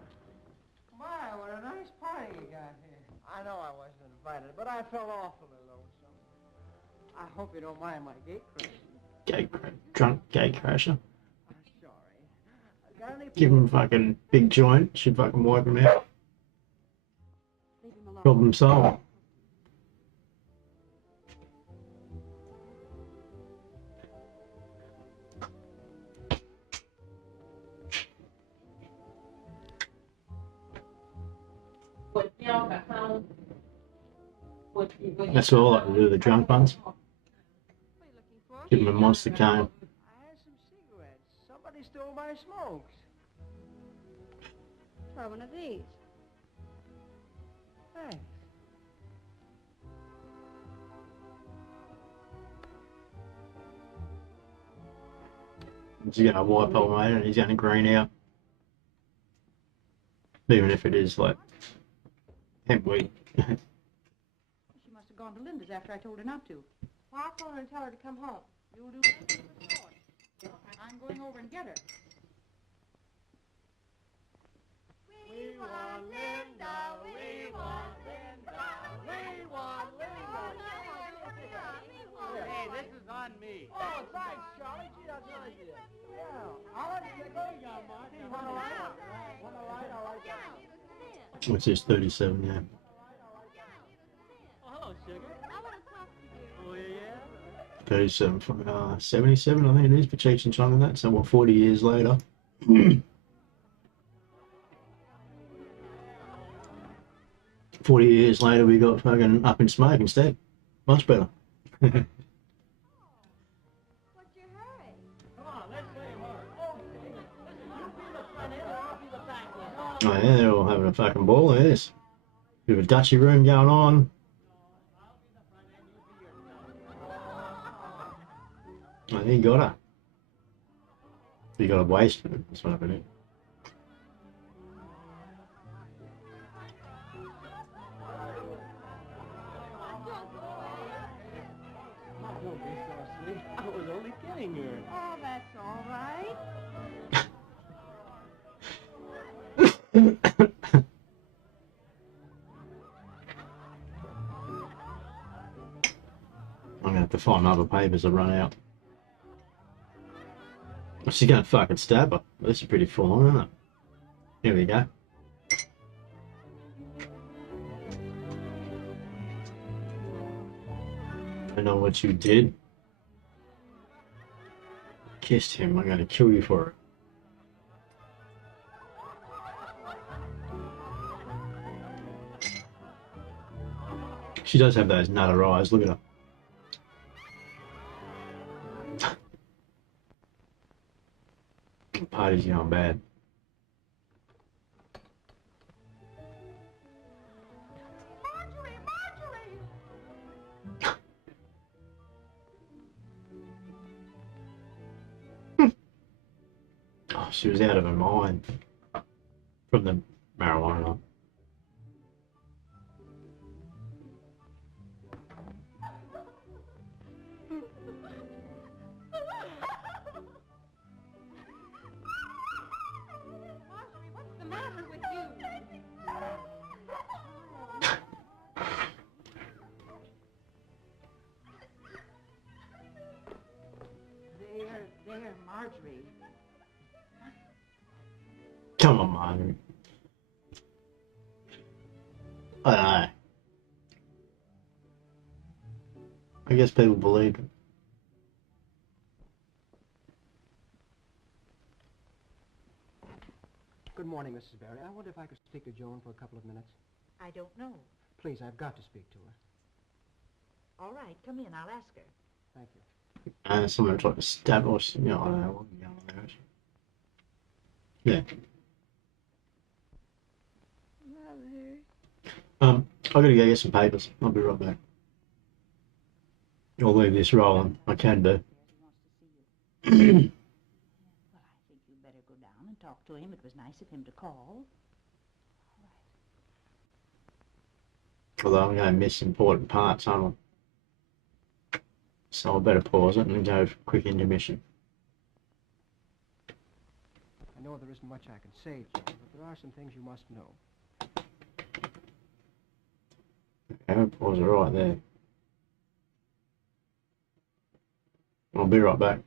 My, what a nice party you got here. I know I wasn't invited, but I felt awfully lonesome. I hope you don't mind my gate crashing. Drunk gay crasher. I'm sorry. Got any Give him a fucking big joint, should fucking wipe him out. Leave him alone. Problem solved. That's all I can do, the drunk ones. What are you looking for? Give him a monster cane. I had some cigarettes. Somebody stole my smokes. Try one of these. Thanks. He's gonna wipe old mate and he's gonna green out. Even if it is like hemp weed. She must have gone to Linda's after I told her not to. Well, I'll phone her and tell her to come home. You'll do nothing of the sort. I'm going over and get her. We want Linda, we want Linda, we want Linda. Hey, this is on me. Oh, thanks, Charlie. Gee, that's nice of you. Yeah. I'll let you go, young man. Want a light? Want a light? I'll light that. What's this? 37. Yeah. Oh, hello, sugar. I want to talk to you. Oh, yeah? 37 from 77. I think it is for Cheech and Chong and that. So what? 40 years later. 40 years later, we got fucking Up in Smoke instead. Much better. What's your hurry? Come on, let's play hard. Okay. Listen, you be the front end, or I'll be the back end. Oh yeah, they're all having a fucking ball. There it is. Bit of a Dutchy room going on. Oh, he got her. He got a waist. That's what happened. Don't be so sweet. I was only kidding her. Oh, that's all right. I'm gonna have to find other papers that run out. She's gonna fucking stab her. This is pretty full on, isn't it? Here we go. I know what you did. Kissed him. I'm gonna kill you for it. She does have those nutter eyes. Look at her. The party's going bad. Marjorie, Marjorie! Oh, she was out of her mind from the marijuana. Marjorie, what's the matter with you? There, Marjorie. Come on, Margaret. I don't know. I guess people believe it. Good morning, Mrs. Barry. I wonder if I could speak to Joan for a couple of minutes. I don't know. Please, I've got to speak to her. All right, come in. I'll ask her. Thank you. Someone tried to stab us. You know, I don't know what going on there. Yeah. Mother. I gotta go get some papers. I'll be right back. I'll leave this rolling. I can do. Well, I think you'd better go down and talk to him. It was nice of him to call. Although I'm going to miss important parts, aren't I? So I better pause it and go for a quick intermission. I know there isn't much I can say, Joan, but there are some things you must know. Okay, pause it right there. I'll be right back.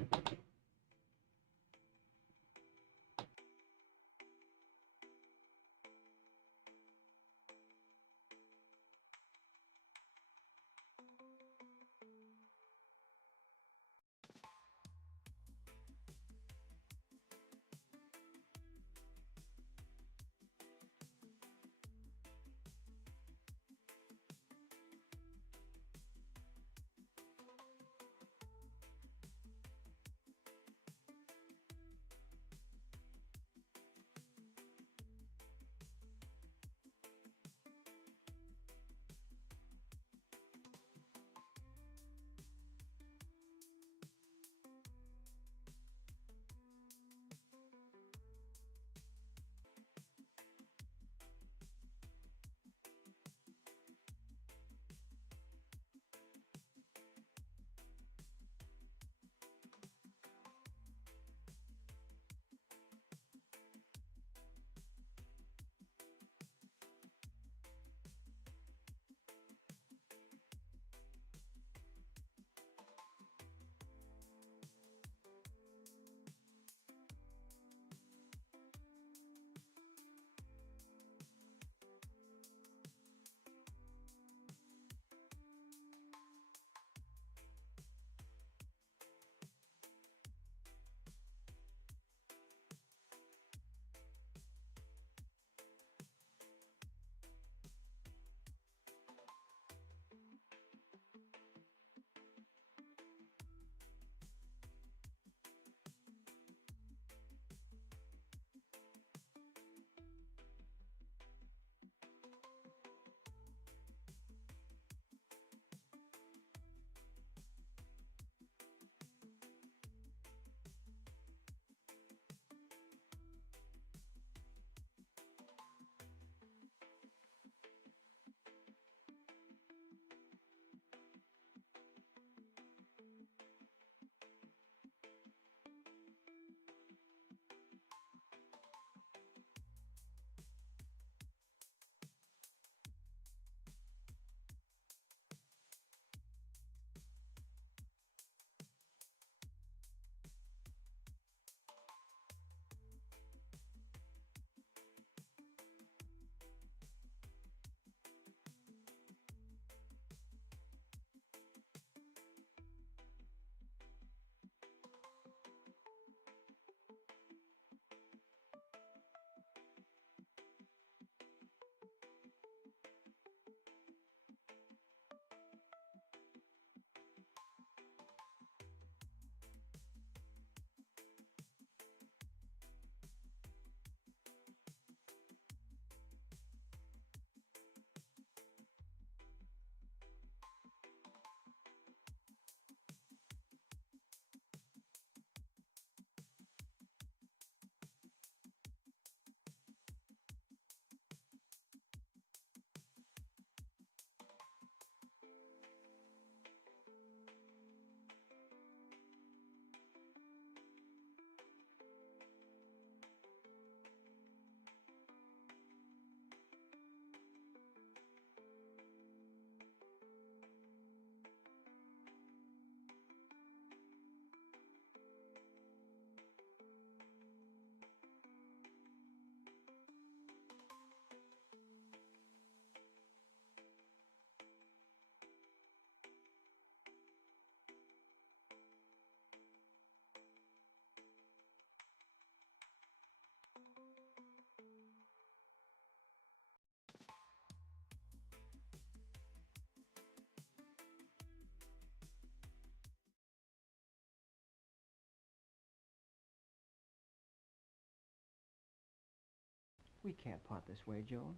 We can't part this way, Joan.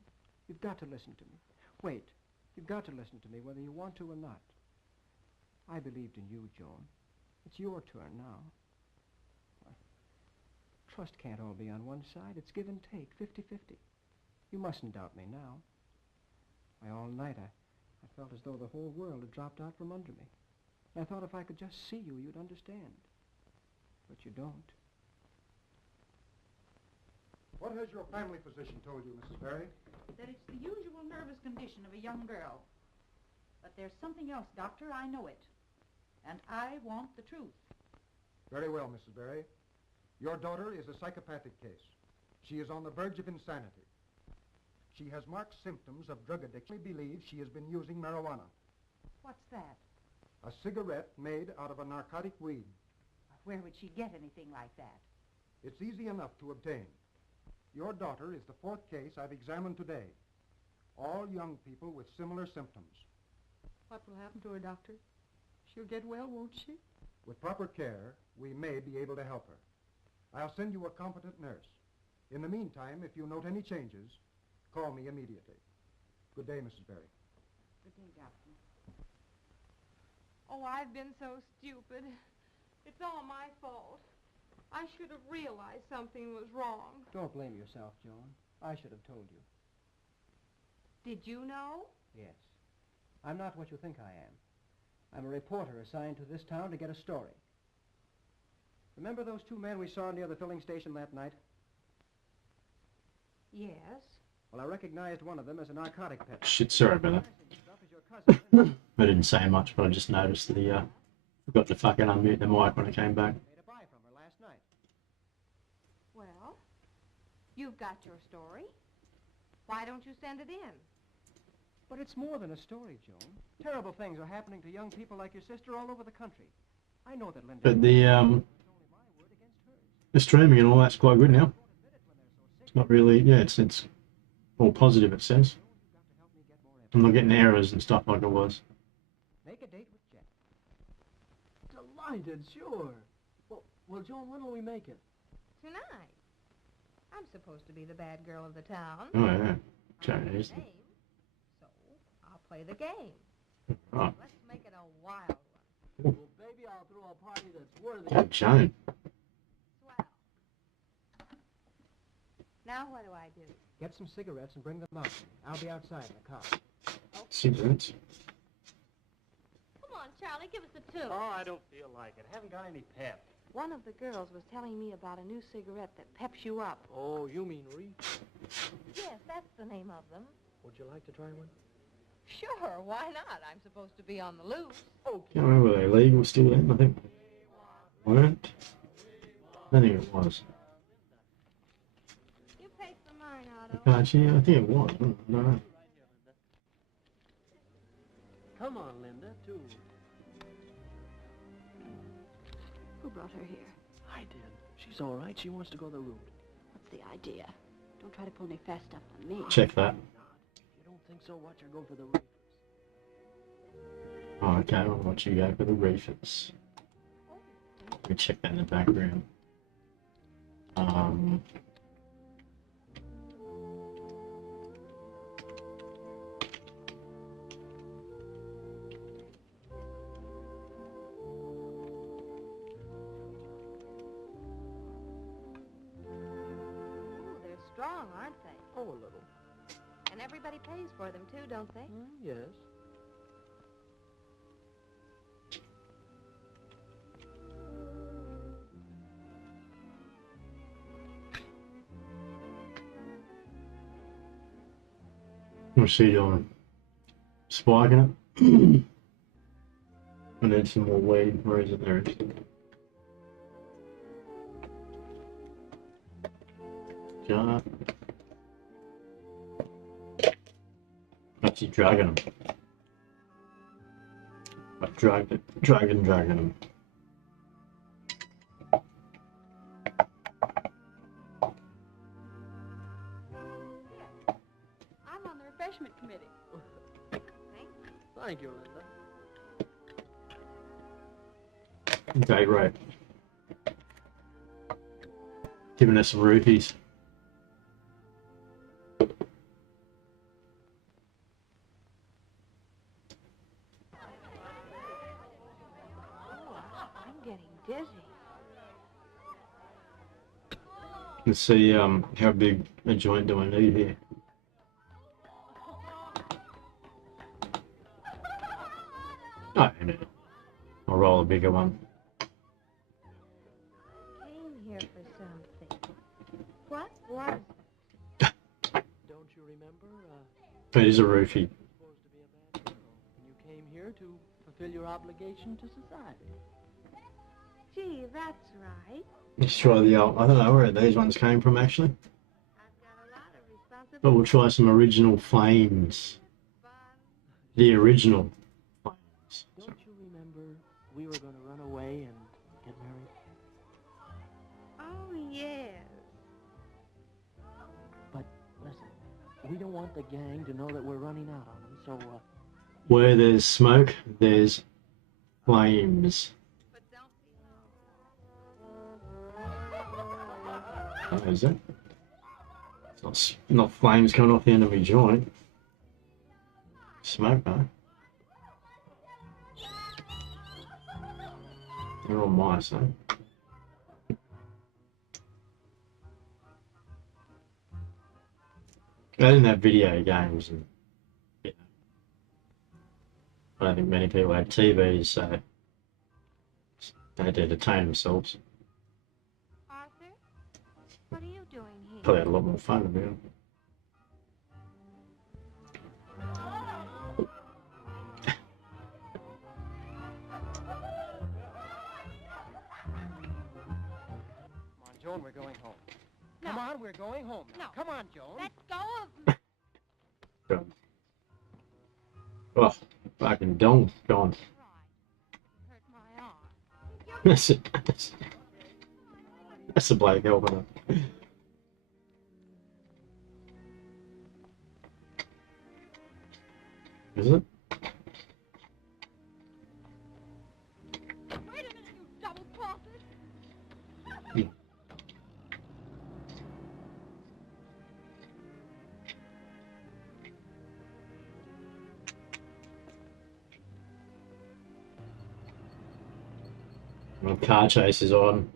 You've got to listen to me. Wait. You've got to listen to me whether you want to or not. I believed in you, Joan. It's your turn now. Trust can't all be on one side. It's give and take, 50-50. You mustn't doubt me now. Why, all night I felt as though the whole world had dropped out from under me. And I thought if I could just see you, you'd understand. But you don't. What has your family physician told you, Mrs. Berry? That it's the usual nervous condition of a young girl. But there's something else, Doctor. I know it. And I want the truth. Very well, Mrs. Berry. Your daughter is a psychopathic case. She is on the verge of insanity. She has marked symptoms of drug addiction. We believe she has been using marijuana, What's that? a cigarette made out of a narcotic weed. Where would she get anything like that? It's easy enough to obtain. Your daughter is the fourth case I've examined today. All young people with similar symptoms. What will happen to her, Doctor? She'll get well, won't she? With proper care, we may be able to help her. I'll send you a competent nurse. In the meantime, if you note any changes, call me immediately. Good day, Mrs. Berry. Good day, Doctor. Oh, I've been so stupid. It's all my fault. I should have realized something was wrong. Don't blame yourself, Joan. I should have told you. Did you know? Yes. I'm not what you think I am. I'm a reporter assigned to this town to get a story. Remember those two men we saw near the filling station that night? Yes. Well, I recognized one of them as a narcotic peddler. Shit, sorry about that. I didn't say much, but I just noticed that he forgot to fucking unmute the mic when I came back. Made a buy from her last night. Well, you've got your story. Why don't you send it in? But it's more than a story, Joan. Terrible things are happening to young people like your sister all over the country. I know that Linda... But the streaming and all that's quite good now. It's not really, yeah, it's all positive, it says. I'm not getting errors and stuff like it was. Make a date with Jack. Delighted, sure. Well, Joan, when will we make it? Tonight. I'm supposed to be the bad girl of the town. Oh, yeah. Chinese. So, I'll play the game. Right. Let's make it a wild one. Well, baby, I'll throw a party that's worthy. Good Joan. Swell. Now what do I do? Get some cigarettes and bring them out. I'll be outside in the car. Cigarettes. Come on, Charlie, give us a tune. Oh, I don't feel like it. Haven't got any pep. One of the girls was telling me about a new cigarette that peps you up. Oh, you mean Reefer? Yes, that's the name of them. Would you like to try one? Sure, why not? I'm supposed to be on the loose. Okay. Can't remember were they legal still then, I think. Weren't? I think it was. You paid for mine, Otto. Actually, I think it was. I don't know. Come on, Linda, too. Who brought her here? I did. She's all right. She wants to go the route. What's the idea? Don't try to pull any fast stuff on me. Check that. If you don't think so, watch her go for the Reefers. Oh, okay, I'll watch you go for the Reefers. Let me check that in the background. Ooh, they're strong, aren't they? Oh, a little. And everybody pays for them, too, don't they? Yes. What's she doing? Spiking it? I need some more weed. Where is it? There it is. Jar. Actually dragging them. I dragged it. Dragging them. I'm on the refreshment committee. Thank you, Linda. Okay, right. Giving us some roofies. dizzy. Let's see how big a joint do I need here. Oh, no. I'll roll a bigger one. Came here for something. What was Don't you remember? It is a roofie. You're supposed to be a bad girl, and you came here to fulfill your obligation to society. Gee, that's right. Let's try the old, I don't know where these ones came from actually. I've got a lot of responsibility. But we'll try some original flames. The original flames. Don't you remember we were going to run away and get married? Oh, yes. But listen, we don't want the gang to know that we're running out on them, so Where there's smoke, there's flames. Oh, is it? It's not flames coming off the end of my joint. Smoke, though. They're all mice, though. I didn't have video games, and you know, I don't think many people had TVs, so they had to entertain themselves. Arthur, what are you doing here? Probably had a lot more fun to be honest. Come on, Joan, we're going home. No. Come on, we're going home. No. Come on, Joan. Let go of me. Oh, fucking gone. Hurt my arm. That's a bloke helping her. Is it? Wait a minute, you double-crosses. Well, car chase is on.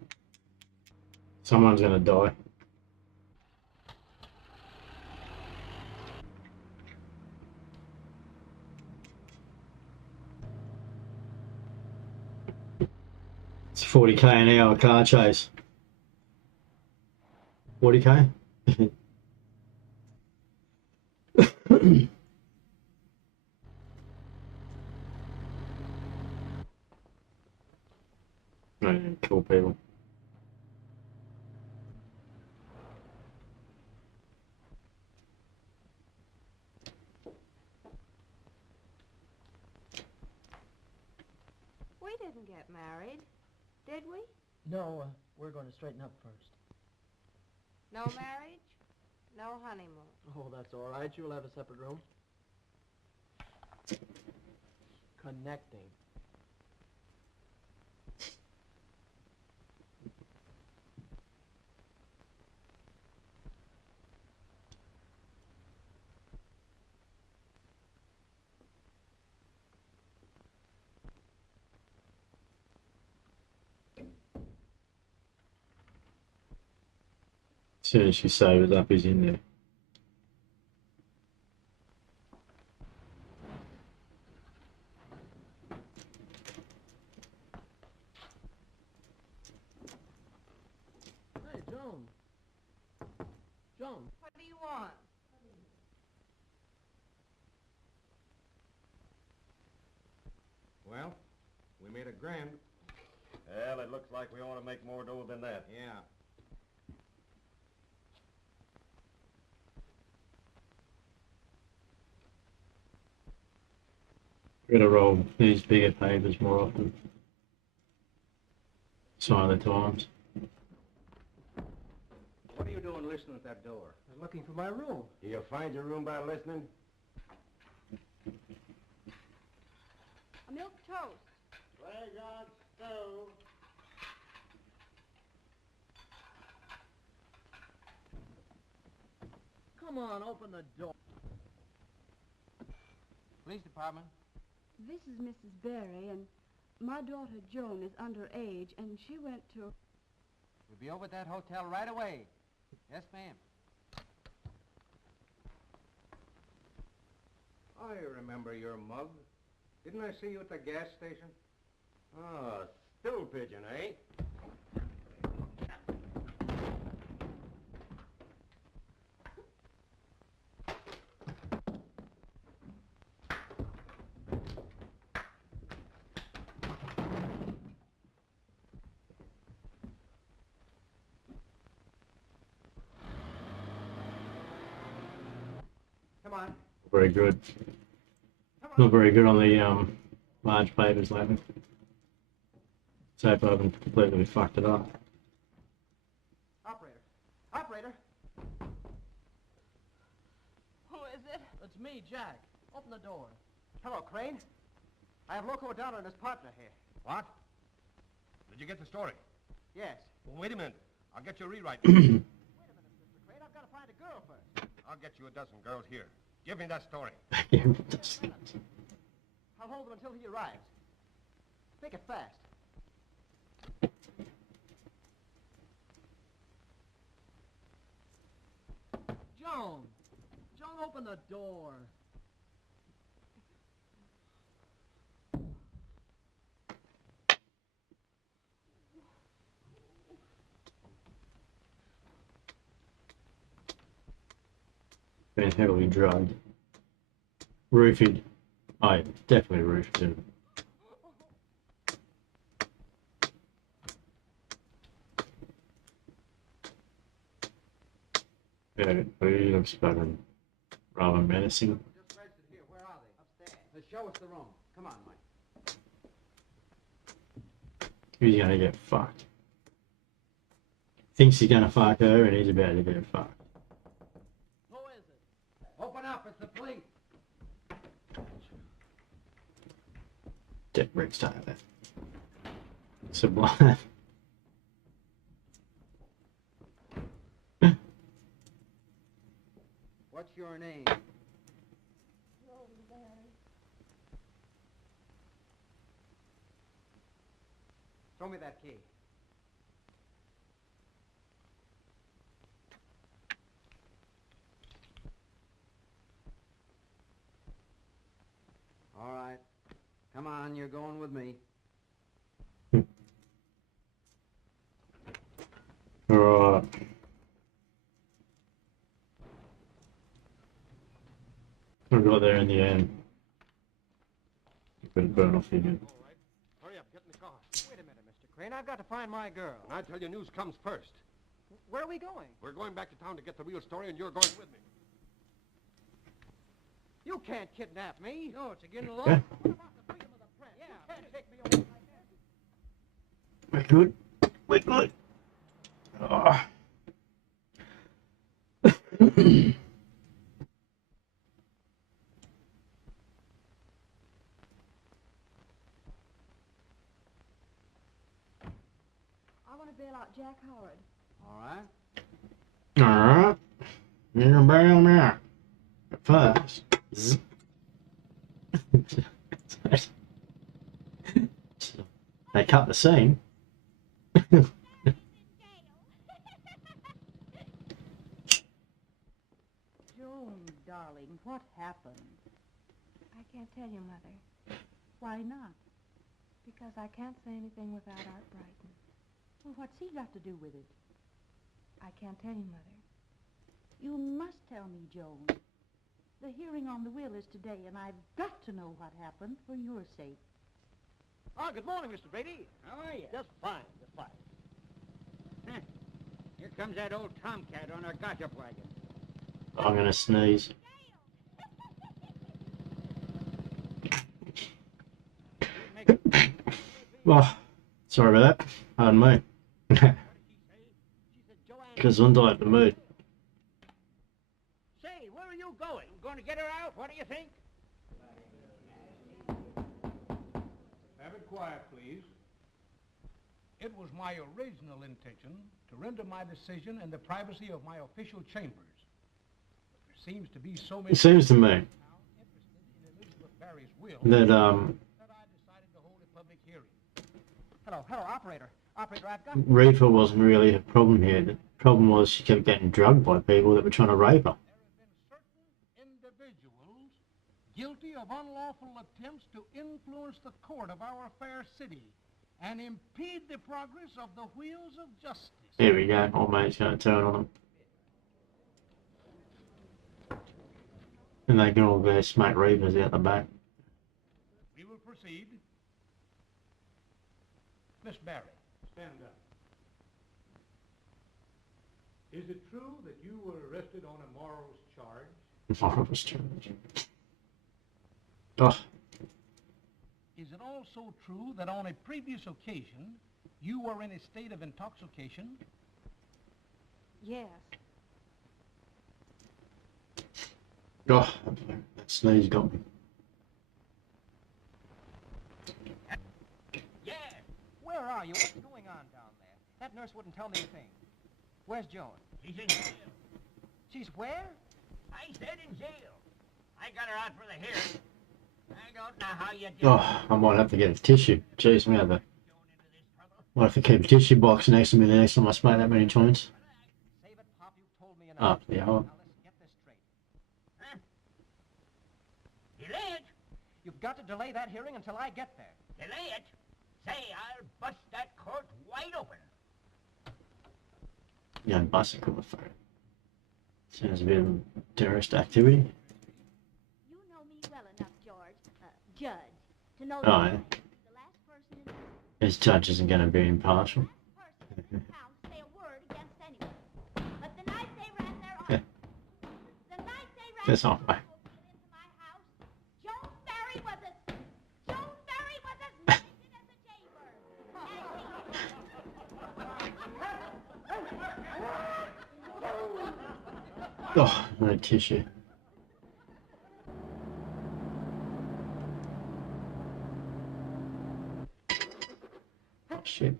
Someone's gonna die. It's 40k an hour car chase. 40k? Cool people. We didn't get married, did we? no, we're going to straighten up first. No marriage, no honeymoon. Oh, that's all right. You'll have a separate room. Connecting. As soon as she sobers up, he's in there. Hey, Joan. Joan. What do you want? Well, we made a grand. Well, it looks like we ought to make more dough than that. Yeah. Gotta roll these bigger papers more often. Sign the times. What are you doing listening at that door? I'm looking for my room. You find your room by listening? A milk toast. Flag on stove. Come on, open the door. Police department. This is Mrs. Berry, and My daughter Joan is underage, and she went to... We'll be over at that hotel right away. Yes, ma'am. I remember your mug. Didn't I see you at the gas station? Ah, stool pigeon, eh? Come on. Very good. Not very good on the large papers lately. So far, I've completely fucked it up. Operator. Operator. Who is it? It's me, Jack. Open the door. Hello, Crane. I have Loco O'Donnell and his partner here. What? Did you get the story? Yes. Well, wait a minute. I'll get you a rewrite. Wait a minute, Mr. Crane. I've got to find a girl first. I'll get you a dozen girls here. Give me that story. I'll hold him until he arrives. Make it fast. Joan! Joan, open the door. Been heavily drugged. Roofied. Oh, yeah, definitely roofied. Yeah, he looks fucking rather menacing. Just registered here. Where are they? Upstairs. Show us the room. Come on, Mike. He's gonna get fucked. Thinks he's gonna fuck her and he's about to get fucked. Who is it? Open up. It's the police. Dick Rick's time there. Sublime. What's your name? Show me that key. All right. Come on, you're going with me. Alright. We got there in the end. You couldn't burn off again. All right. Hurry up. Get in the car. Wait a minute, Mr. Crane. I've got to find my girl. And I tell you, news comes first. Where are we going? We're going back to town to get the real story, and you're going with me. You can't kidnap me. No, it's against the law. Okay. What about the freedom of the press? Yeah, you can't take me away like that. We're good. We're good. Oh. I want to bail out Jack Howard. All right. Alright. You're gonna bail me out. First. They cut the scene. Joan, darling, what happened? I can't tell you, Mother, Why not? because I can't say anything without Art Brighton. Well, what's he got to do with it? I can't tell you, Mother. You must tell me, Joan. The hearing on the will is today, and I've got to know what happened for your sake. Oh, good morning, Mr. Brady. How are you? Just fine, just fine. Huh. Here comes that old tomcat on our gossip wagon. I'm gonna sneeze. Oh, sorry about that. Pardon me. Because I'm not in the mood. Say, where are you going? Going to get her out? What do you think? Have it quiet, please. It was my original intention to render my decision in the privacy of my official chambers. But there seems to be so many It seems to me now interested in Elizabeth Barry's will that that I decided to hold a public hearing. Hello, operator. Operator, I've got... Reefer wasn't really a problem here. The problem was she kept getting drugged by people that were trying to rape her. There have been certain individuals guilty of unlawful attempts to influence the court of our fair city and impede the progress of the wheels of justice. Here we go. Old mate's going to turn on them. And they can all go smack Reefers out the back. We will proceed. Miss Barry, stand up. Is it true that you were arrested on a morals charge? Morals charge. Oh. Is it also true that on a previous occasion you were in a state of intoxication? Yes. Oh, that sneeze got me. Yeah! Where are you? What's going on down there? That nurse wouldn't tell me a thing. Where's Joan? She's in jail. She's where? I said in jail. I got her out for the hearing. I don't know how you did Oh, I might have to get a tissue. Jeez, me have a... Might have to keep a tissue box next to me the next time I smoke that many joints. Save it, Pop. You've told me enough. Oh, yeah. Now let's get this straight. Huh? Delay it. You've got to delay that hearing until I get there. Delay it. Say, I'll bust that court wide open. Yeah, busting cover for it. Sounds a bit of terrorist activity. You know me well enough, George, Judge, to know Oh, that yeah. the last person in This judge isn't going to be impartial. the town say a word against anyone. But the night they ran their That's all right. into my house, Joan Barry was as naked as a jaybird. Oh, no tissue. Oh, shit.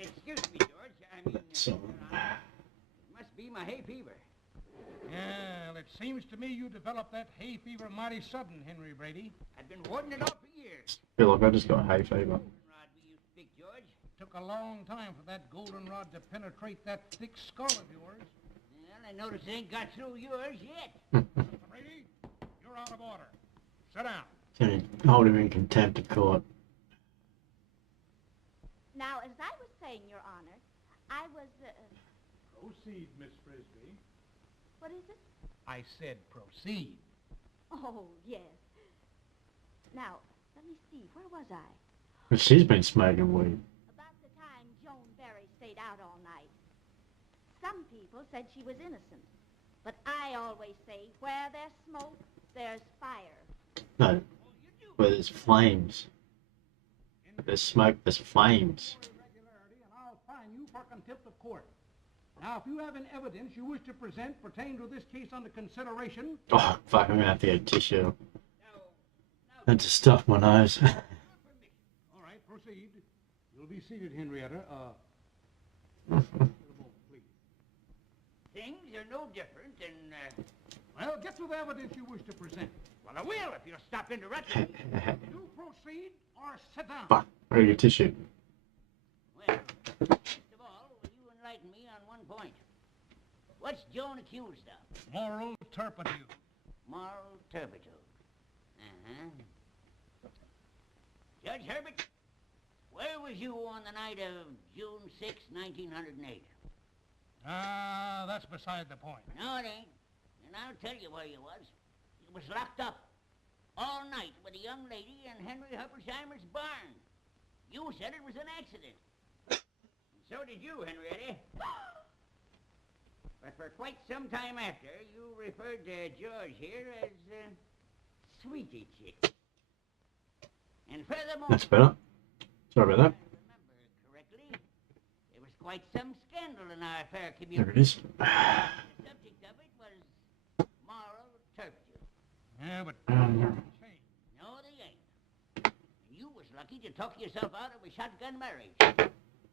Excuse me, George. I mean, So, it must be my hay fever. Well, it seems to me you developed that hay fever mighty sudden, Henry Brady. I've been warding it off for years. feel like I just got hay fever. Rod, we used to speak, George. Took a long time for that goldenrod to penetrate that thick skull of yours. Well, I notice it ain't got through yours yet. Brady, you're out of order. Sit down. Gonna hold him in contempt of court. Now, as I was saying, Your Honor, I was, Proceed, Miss Frisbee. what is it? I said proceed. Oh, yes. Now, let me see, where was I? But she's been smoking weed. About the time Joan Barry stayed out all night. Some people said she was innocent. But I always say, where there's smoke, there's fire. No, where there's flames. There's smoke, there's flames. Irregularity, and I'll fine you for contempt of court. Now, if you have any evidence you wish to present pertaining to this case under consideration... Oh, fuck, I'm gonna have to get a tissue. And to stuff my nose. All right, proceed. You'll be seated, Henrietta. Please. Things are no different than, Well, get to the evidence you wish to present. well, I will if you'll stop interrupting. You proceed or sit down. Fuck, where's your tissue? Well, first of all, will you enlighten me on one point? What's Joan accused of? Moral turpitude. Moral turpitude. Uh-huh. Judge Herbert, where was you on the night of June 6, 1908? That's beside the point. No, it ain't. And I'll tell you where you was. You was locked up all night with a young lady in Henry Huppersheimer's barn. You said it was an accident. And so did you, Henrietta. But for quite some time after, you referred to George here as, Sweetie Chick. And furthermore... That's better. Sorry about that. If I remember correctly, there was quite some scandal in our fair There community. it is. The subject of it was moral turpitude. Yeah, but... No, they ain't. You was lucky to talk yourself out of a shotgun marriage.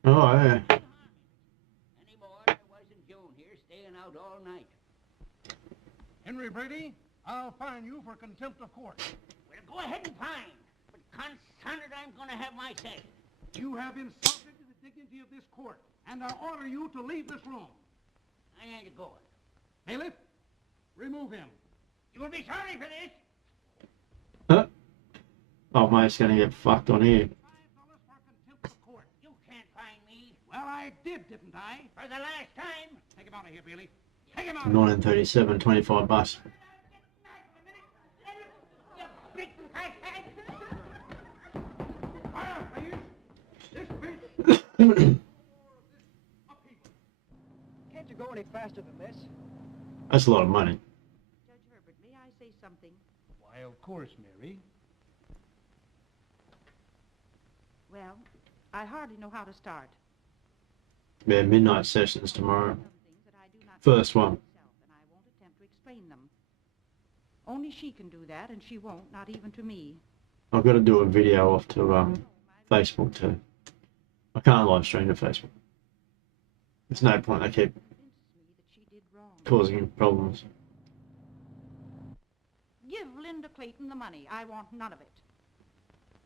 Oh, yeah. Any more, there wasn't Joan here staying out all night. Henry Brady, I'll fine you for contempt of court. Well, go ahead and fine. But confounded, I'm going to have my say. You have insulted the dignity of this court, and I order you to leave this room. I ain't going. Bailiff, remove him. You will be sorry for this. Huh? Oh, mate's gonna get fucked on here. $5 for contempt of court. You can't find me. Well, I did, didn't I? For the last time. Take him out of here, Bailey. Take him out. 1937, 25 bucks. You big fathead. Fire, please. This bitch. Can't you go any faster than this? That's a lot of money. Judge Herbert, may I say something? Why, of course, Mary. Well, I hardly know how to start. Yeah, midnight sessions tomorrow. Some things that I do not First know one. myself, and I won't attempt to explain them. Only she can do that, and she won't, not even to me. I've got to do a video off to Facebook too. I can't live stream to Facebook. There's no point. I keep Convinces me that she did wrong. causing problems. Give Linda Clayton the money. I want none of it.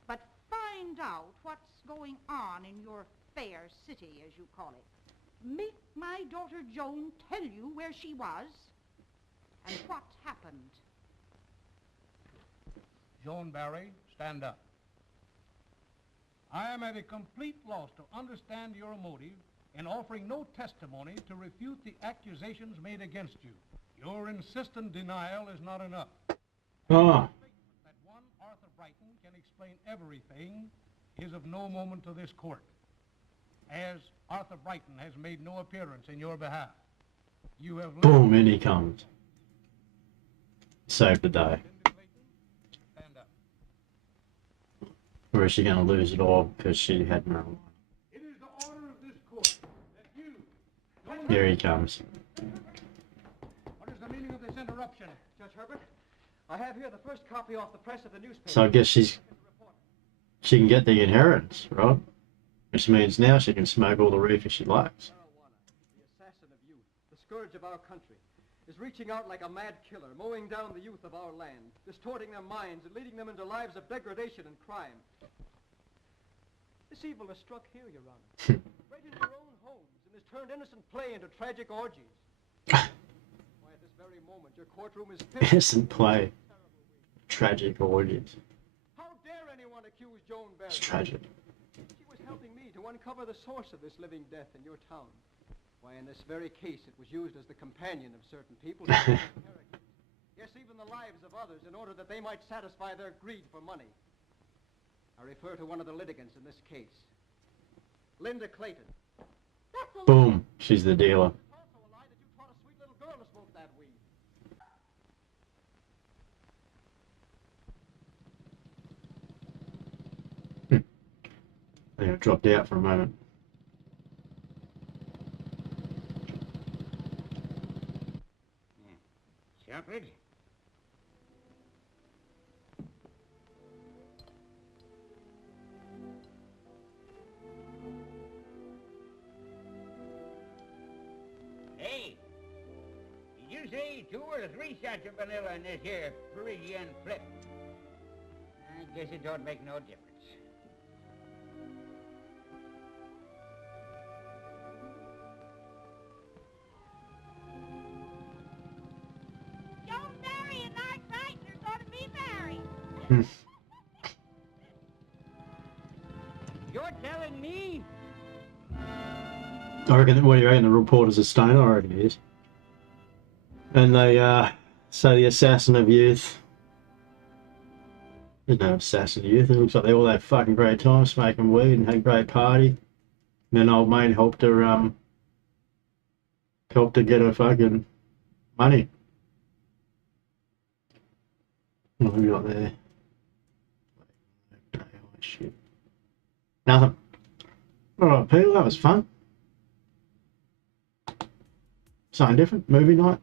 But find out what's going on in your fair city, as you call it. Make my daughter Joan tell you where she was and what happened. Joan Barry, stand up. I am at a complete loss to understand your motive in offering no testimony to refute the accusations made against you. Your insistent denial is not enough. Oh, That one Arthur Brighton can explain everything is of no moment to this court, as Arthur Brighton has made no appearance in your behalf. You have boom, in he comes. Save the day. Linda Clayton, stand up. Or is she going to lose it all because she had marijuana? It is the order of this court that you... Here he comes. What is the meaning of this interruption? Judge Herbert, I have here the first copy off the press of the newspaper. So I guess she can get the inheritance, right? Which means now she can smoke all the reefer she likes. Marijuana, the assassin of youth, the scourge of our country, is reaching out like a mad killer, mowing down the youth of our land, distorting their minds and leading them into lives of degradation and crime. This evil has struck here, Your Honor, right in your own homes, and has turned innocent play into tragic orgies. Why, at this very moment, your courtroom is filled Innocent play. with terrible ways. Tragic orgies. How dare anyone accuse Joan Barry? It's tragic. She was helping me to uncover the source of this living death in your town. Why, in this very case, it was used as the companion of certain people, characters. Yes, even the lives of others, in order that they might satisfy their greed for money. I refer to one of the litigants in this case, Linda Clayton. That's a Boom, she's the dealer. It's also a lie that you taught a sweet little girl to smoke that weed. I think I dropped out for a moment. Shepherd? Hey, did you say 2 or 3 shots of vanilla in this here Parisian flip? I guess it don't make no difference. Joan Barry and Art Brighton are going to be married. You're telling me? I reckon, what do you reckon, the reporter's a stoner? I reckon he is. And they say the assassin of youth. There's no assassin of youth. It looks like they all had fucking great time smoking weed and had a great party. And then old mate helped her get her fucking money. What have we got there? Oh, shit. Nothing. Alright, people, that was fun. Something different, movie night.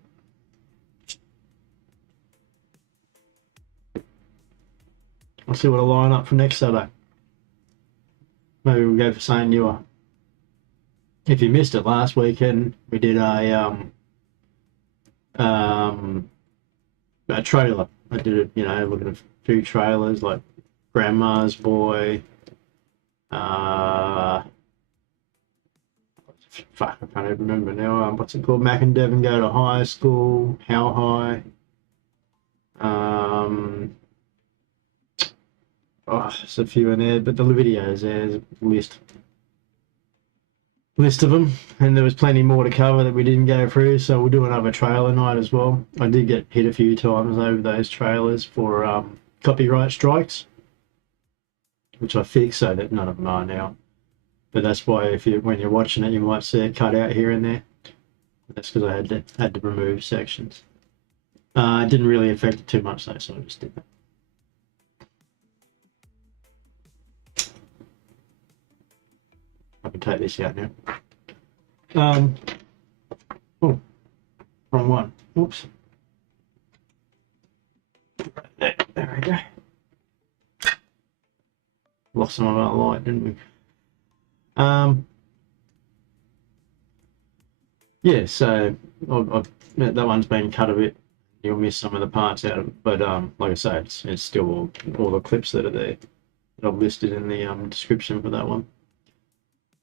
I'll see what I line up for next Saturday. Maybe we'll go for something newer. If you missed it last weekend, we did a trailer. I did it, you know, looking at a few trailers like Grandma's Boy. Fuck, I can't even remember now. What's it called? Mac and Devon Go to High School. How High? There's a few in there, but the videos there's a list of them, and there was plenty more to cover that we didn't go through, so we'll do another trailer night as well. I did get hit a few times over those trailers for copyright strikes, which I fixed so that none of them are now. But that's why when you're watching it, you might see it cut out here and there. That's because I had to remove sections. It didn't really affect it too much though, so I just did that. I can take this out now. Oh, wrong one. Oops. There we go. Lost some of our light, didn't we? Yeah, so that one's been cut a bit. You'll miss some of the parts out of it, but like I say, it's still all the clips that are there that I've listed in the description for that one.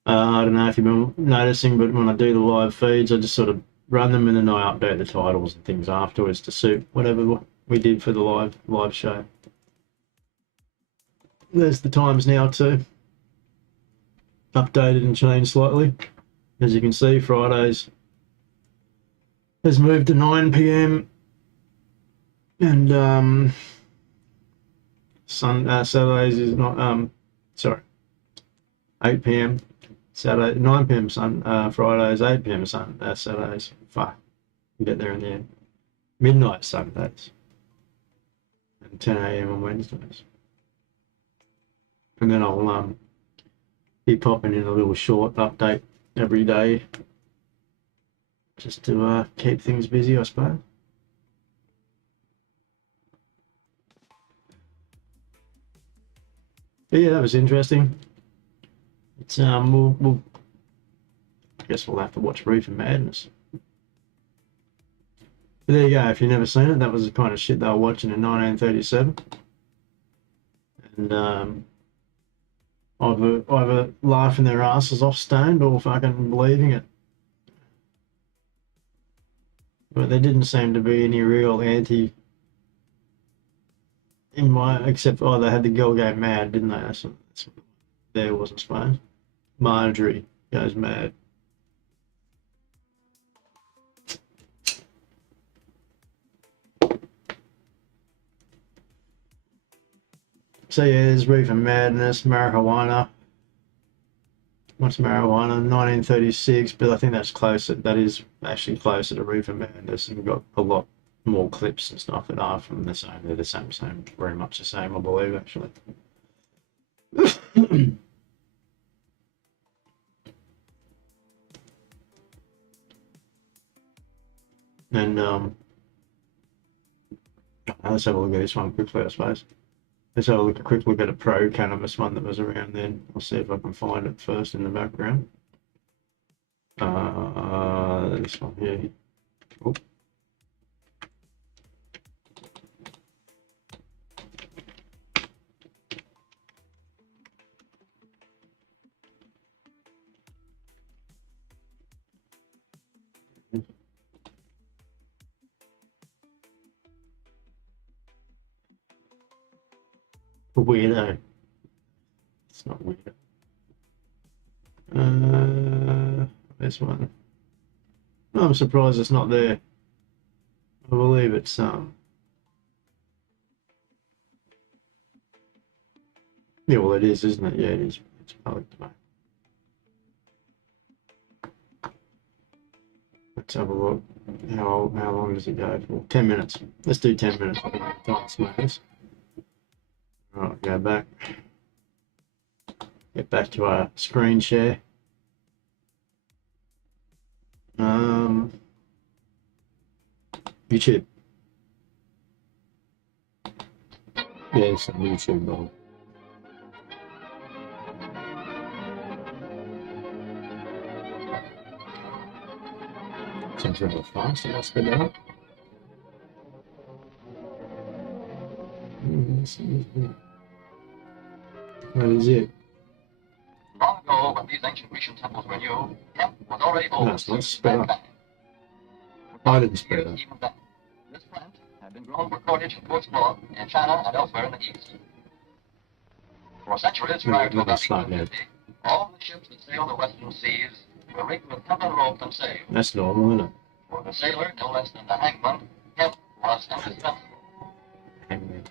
I don't know if you've been noticing, but when I do the live feeds, I just sort of run them and then I update the titles and things afterwards to suit whatever we did for the live show. There's the times now too. Updated and changed slightly. As you can see, Fridays has moved to 9 PM and Saturdays is not 8 PM. Saturday 9 PM Fridays, 8 PM Saturdays. Fuck, we get there in the end. Midnight Sundays and 10 AM on Wednesdays. And then I'll be popping in a little short update every day just to keep things busy, I suppose. But yeah, that was interesting. It's I guess we'll have to watch Reefer Madness. But there you go. If you've never seen it, that was the kind of shit they were watching in 1937. And either laughing their asses off stoned or fucking believing it. But there didn't seem to be any real anti in except they had the girl go mad, didn't they? That's what there was, I suppose. Marjorie goes mad. So yeah, there's Reefer Madness, marijuana. What's marijuana? 1936, but I think that's closer. That is actually closer to Reefer Madness, and we've got a lot more clips and stuff that are from the same. They're the same, very much the same, I believe, actually. And let's have a look at this one quickly, I suppose. Let's have a quick look at a pro cannabis one that was around then. I'll see if I can find it first in the background. This one here. Oh. Weirdo. It's not weirdo. This one. I'm surprised it's not there. I believe it's yeah, well it is, isn't it? Yeah, it is. It's public domain. Let's have a look. How long does it go for? 10 minutes. Let's do 10 minutes. Alright, go back. Get back to our screen share. YouTube. Yeah, it's on YouTube though. Seems a little fast, so I'll speed it up. That is it. Long ago, when these ancient Grecian temples were new, hemp was already No, old. it's not sped up. I didn't speed up. Even then, this plant had been grown for cordage and goat's blood in China and elsewhere in the East. For centuries prior to about 1850, all the ships that sailed the western seas were rigged with hempen rope and sails. That's normal, isn't it? For the sailor, no less than the hangman, hemp was indispensable. Hangman.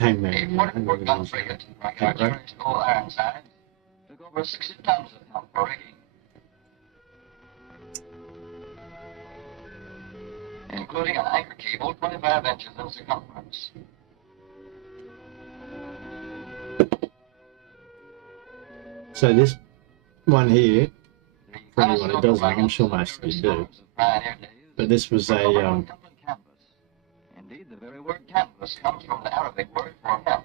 A Hangman. 44-gun frigate, like our Irish Old Ironsides, took over 60 tons of hemp for rigging, including an anchor cable 25 inches in circumference. So this one here, for anyone who doesn't know, I'm sure most of you do, but this was a Indeed, the very word cannabis comes from the Arabic word for hemp.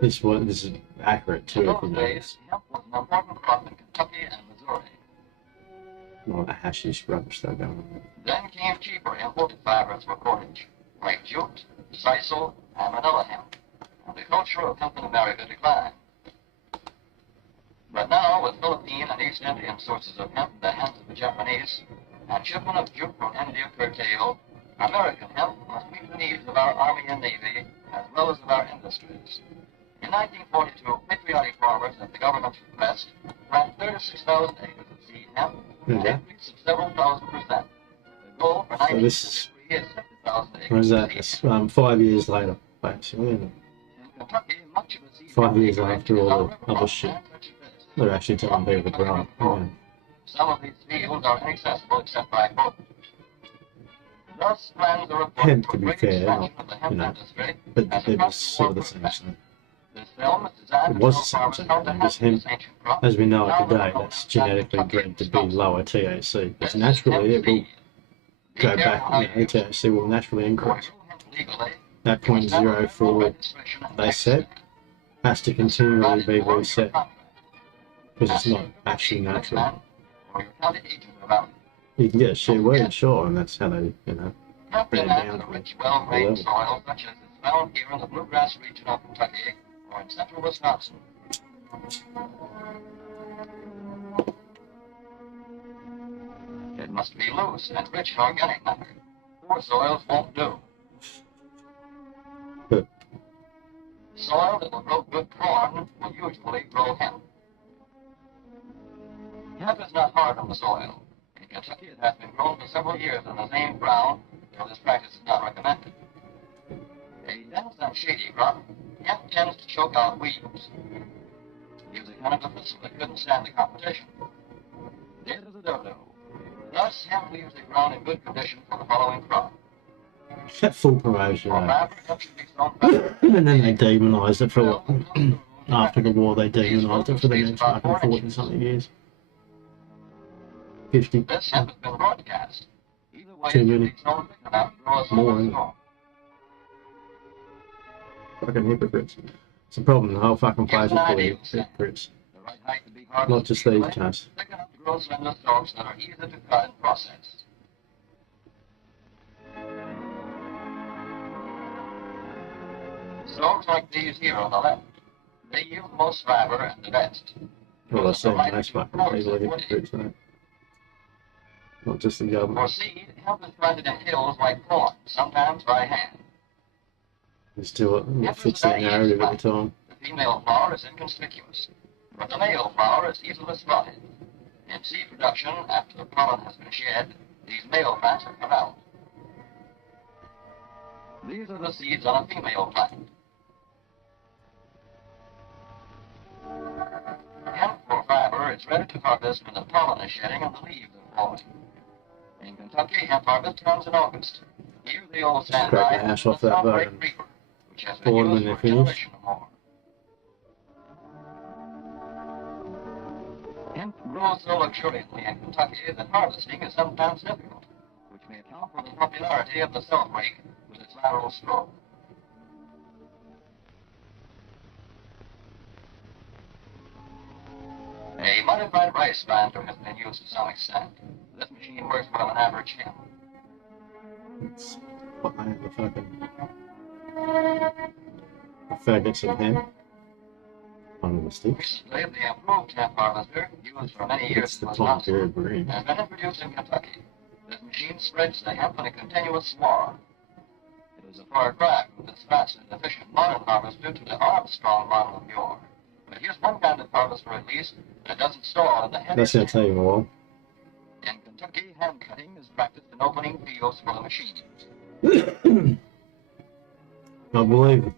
this is accurate too, if you know this. Hemp was an important crop in Kentucky and Missouri. All the hashish rubbish they're going on. Then came cheaper imported fibers for cordage, like jute, sisal, and manila hemp, and the culture of hemp in America declined. But now, with Philippine and East Indian sources of hemp in the hands of the Japanese, and shipment of jute from India curtailed, American hemp must meet the needs of our Army and Navy, as well as of our industries. In 1942, patriotic farmers at the government's request planted 36,000 acres of seed hemp, an increase of several thousand%. The goal for So this is, 1963 is 50,000 acres. what is that? It's 5 years later, basically, isn't it? In Kentucky, much of the seed 5 years after all the other shit. They're actually telling people to grow up. Yeah. Some of these fields are inaccessible except by boat. Thus, plans are afoot Hemp, for to be great fair, expansion of the hemp you know, industry but as a it was sort of the practical same work thing. This film is designed It to was show the same farmers thing, how to because handle hemp, this ancient crop. as we know it Now today, known that's as genetically Kentucky bred to be responsible. lower THC, because This is naturally hemp it will seed. Be go careful back, how you know, you use it. THC will naturally For increase. to grow hemp legally, That you must have a federal 0.04 registration and they tax set stamp. has to This is continually provided be for in your reset, contract. because Ask it's not your actually county natural. man or your county agent about it. You can get a share weed, sure, and that's how they, you know, Hemp bring it demands down a to rich, a well-drained level. soil such as is found here in the bluegrass region of Kentucky or in central Wisconsin. It must be loose and rich in organic matter. Poor soils won't do. But Soil that will grow good corn will usually grow hemp. Hemp is not hard on the soil. In Kentucky, it has been grown for several years in the same ground, though this practice is not recommended. A dense and shady crop, hemp tends to choke out weeds. Gives a kind of a thistle that couldn't stand the competition. Dead as a dodo. Thus, hemp leaves the ground in good condition for the following crop. full promotion, For right? fiber, hemp should be sown back. And then they demonised it for what? After the war, they demonised it for the next fucking 40 something years. 50. This hemp has been broadcast. Either way, Too it should many. be sown thick enough to grow a More, solid isn't it? stalk. Fucking hypocrites. It's a problem, the whole fucking place is full of hypocrites. The right height to be harvested Not just these easily, guys. thick enough to grow slender stalks that are easy to cut and process. Stalks like these here on the left, they yield the most fiber and the best. Well, I Because say of the right most to fucking grow people are is 40. hypocrites, mate. Not just the For government. seed, hemp is planted in hills like corn, sometimes by hand. They still it fits their narrative every time. The female flower is inconspicuous, but the male flower is easily spotted. In seed production, after the pollen has been shed, these male plants are cut out. These are the seeds on a female plant. Hemp for fiber is ready to harvest when the pollen is shedding and the leaves are falling. In Kentucky, hemp harvest comes in August. Here the old Just crack sandvine the hash and off the that sunbreak bone. reaper, which has been Born when used they're for a finished. generation or more. Hemp grows so luxuriantly in Kentucky that harvesting is sometimes difficult, which may account for the popularity of the self-rake with its lateral stroke. A modified rice binder has been used to some extent. This machine works well on average hemp. what they have the fucking faggots of hemp under the sticks. Recently, the improved hemp harvester, used for many years It's the in time Wisconsin, period we're in. has been introduced in Kentucky. This machine spreads the hemp in a continuous swarm. It is a far cry from this fast and efficient modern harvester to the Armstrong model of yore. But here's one kind of harvester, at least, that doesn't stall in the heavy That's going to take a while. In Kentucky, hand cutting is practiced in opening fields for the machines. I believe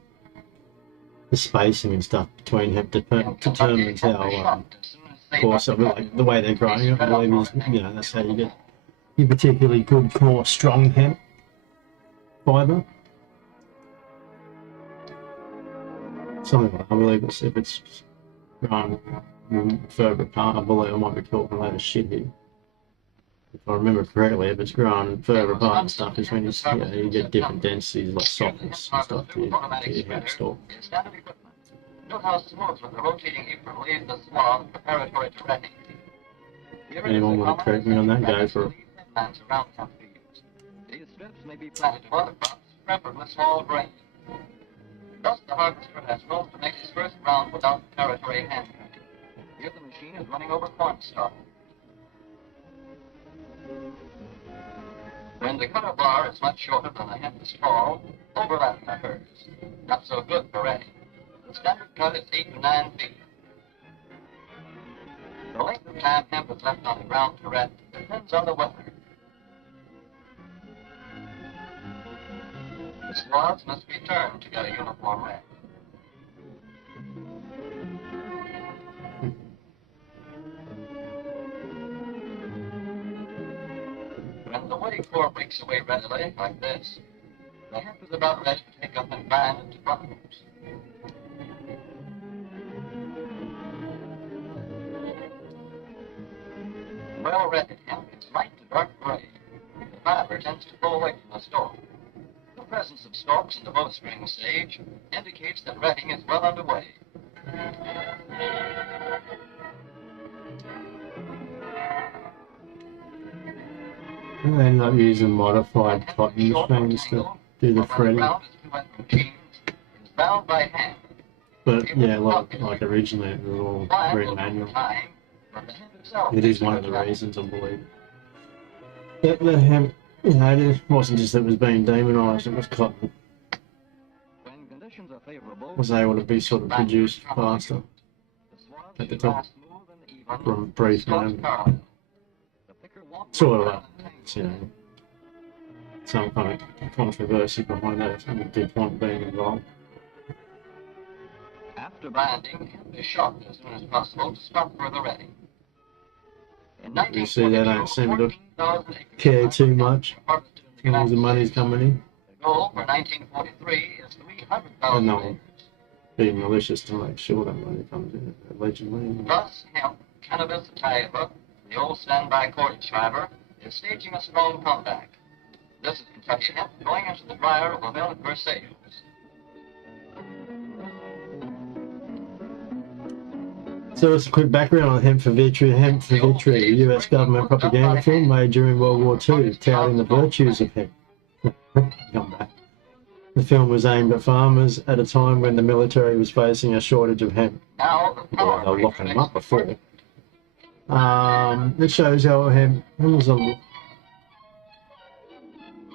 the spacing and stuff between hemp determines how, of course, like the way they're growing it. I believe is, you know, that's how you get your particularly good core strong hemp fibre. Something like that. I believe it's, if it's grown further apart, I believe I might be talking a load of shit here. If I remember correctly, if it's grown further apart and stuff, is when you get different densities like softness and stuff to your hemp stalk. Note how smoothly the rotating apron leaves the swath preparatory to retting. Anyone want to correct me on that? Go for it. Around hemp fields. These strips may be planted to other crops, preferably small grain. Thus, the harvester has room to make his first round without preparatory hand cutting. Here the machine is running over corn stalk. When the cutter bar is much shorter than the hemp is tall, overlapping occurs. Not so good for retting. The standard cut is 8 to 9 feet. The length of time hemp is left on the ground to ret depends on the weather. The swaths must be turned to get a uniform ret. When the woody core breaks away readily, like this, the hemp is about ready to take up and bind into bundles. Well-retted hemp is light to dark gray. The fiber tends to pull away from the stalk. The presence of stalks in the bowstring stage indicates that retting is well underway. They end up using modified cotton machines to do the threading. Bound by hand. But yeah, like originally it was all red manual. It is one of the reasons, I believe. That the hemp, you know, it wasn't just that it was being demonised, it was cotton. Was able to be sort of produced faster at the top from brief moment. Sort of like, you know, some kind of controversy behind that, some DuPont being involved. After binding, hemp is shot as soon as possible to stop further retting. You see, they don't seem to care too much as long as the money's coming in. The goal for 1943 is 300,000 And no, being malicious to make sure that money comes in, allegedly. Thus, hemp, cannabis sativa, the old standby cordage fiber, is staging a strong comeback. This is Kentucky hemp going into the dryer of a mill at Versailles. So it's a quick background on Hemp for Victory. Hemp for Victory, a US government propaganda film made during World War II, touting the virtues of hemp. Come back. The film was aimed at farmers at a time when the military was facing a shortage of hemp. Well, they were locking them up before. It shows how hemp was a...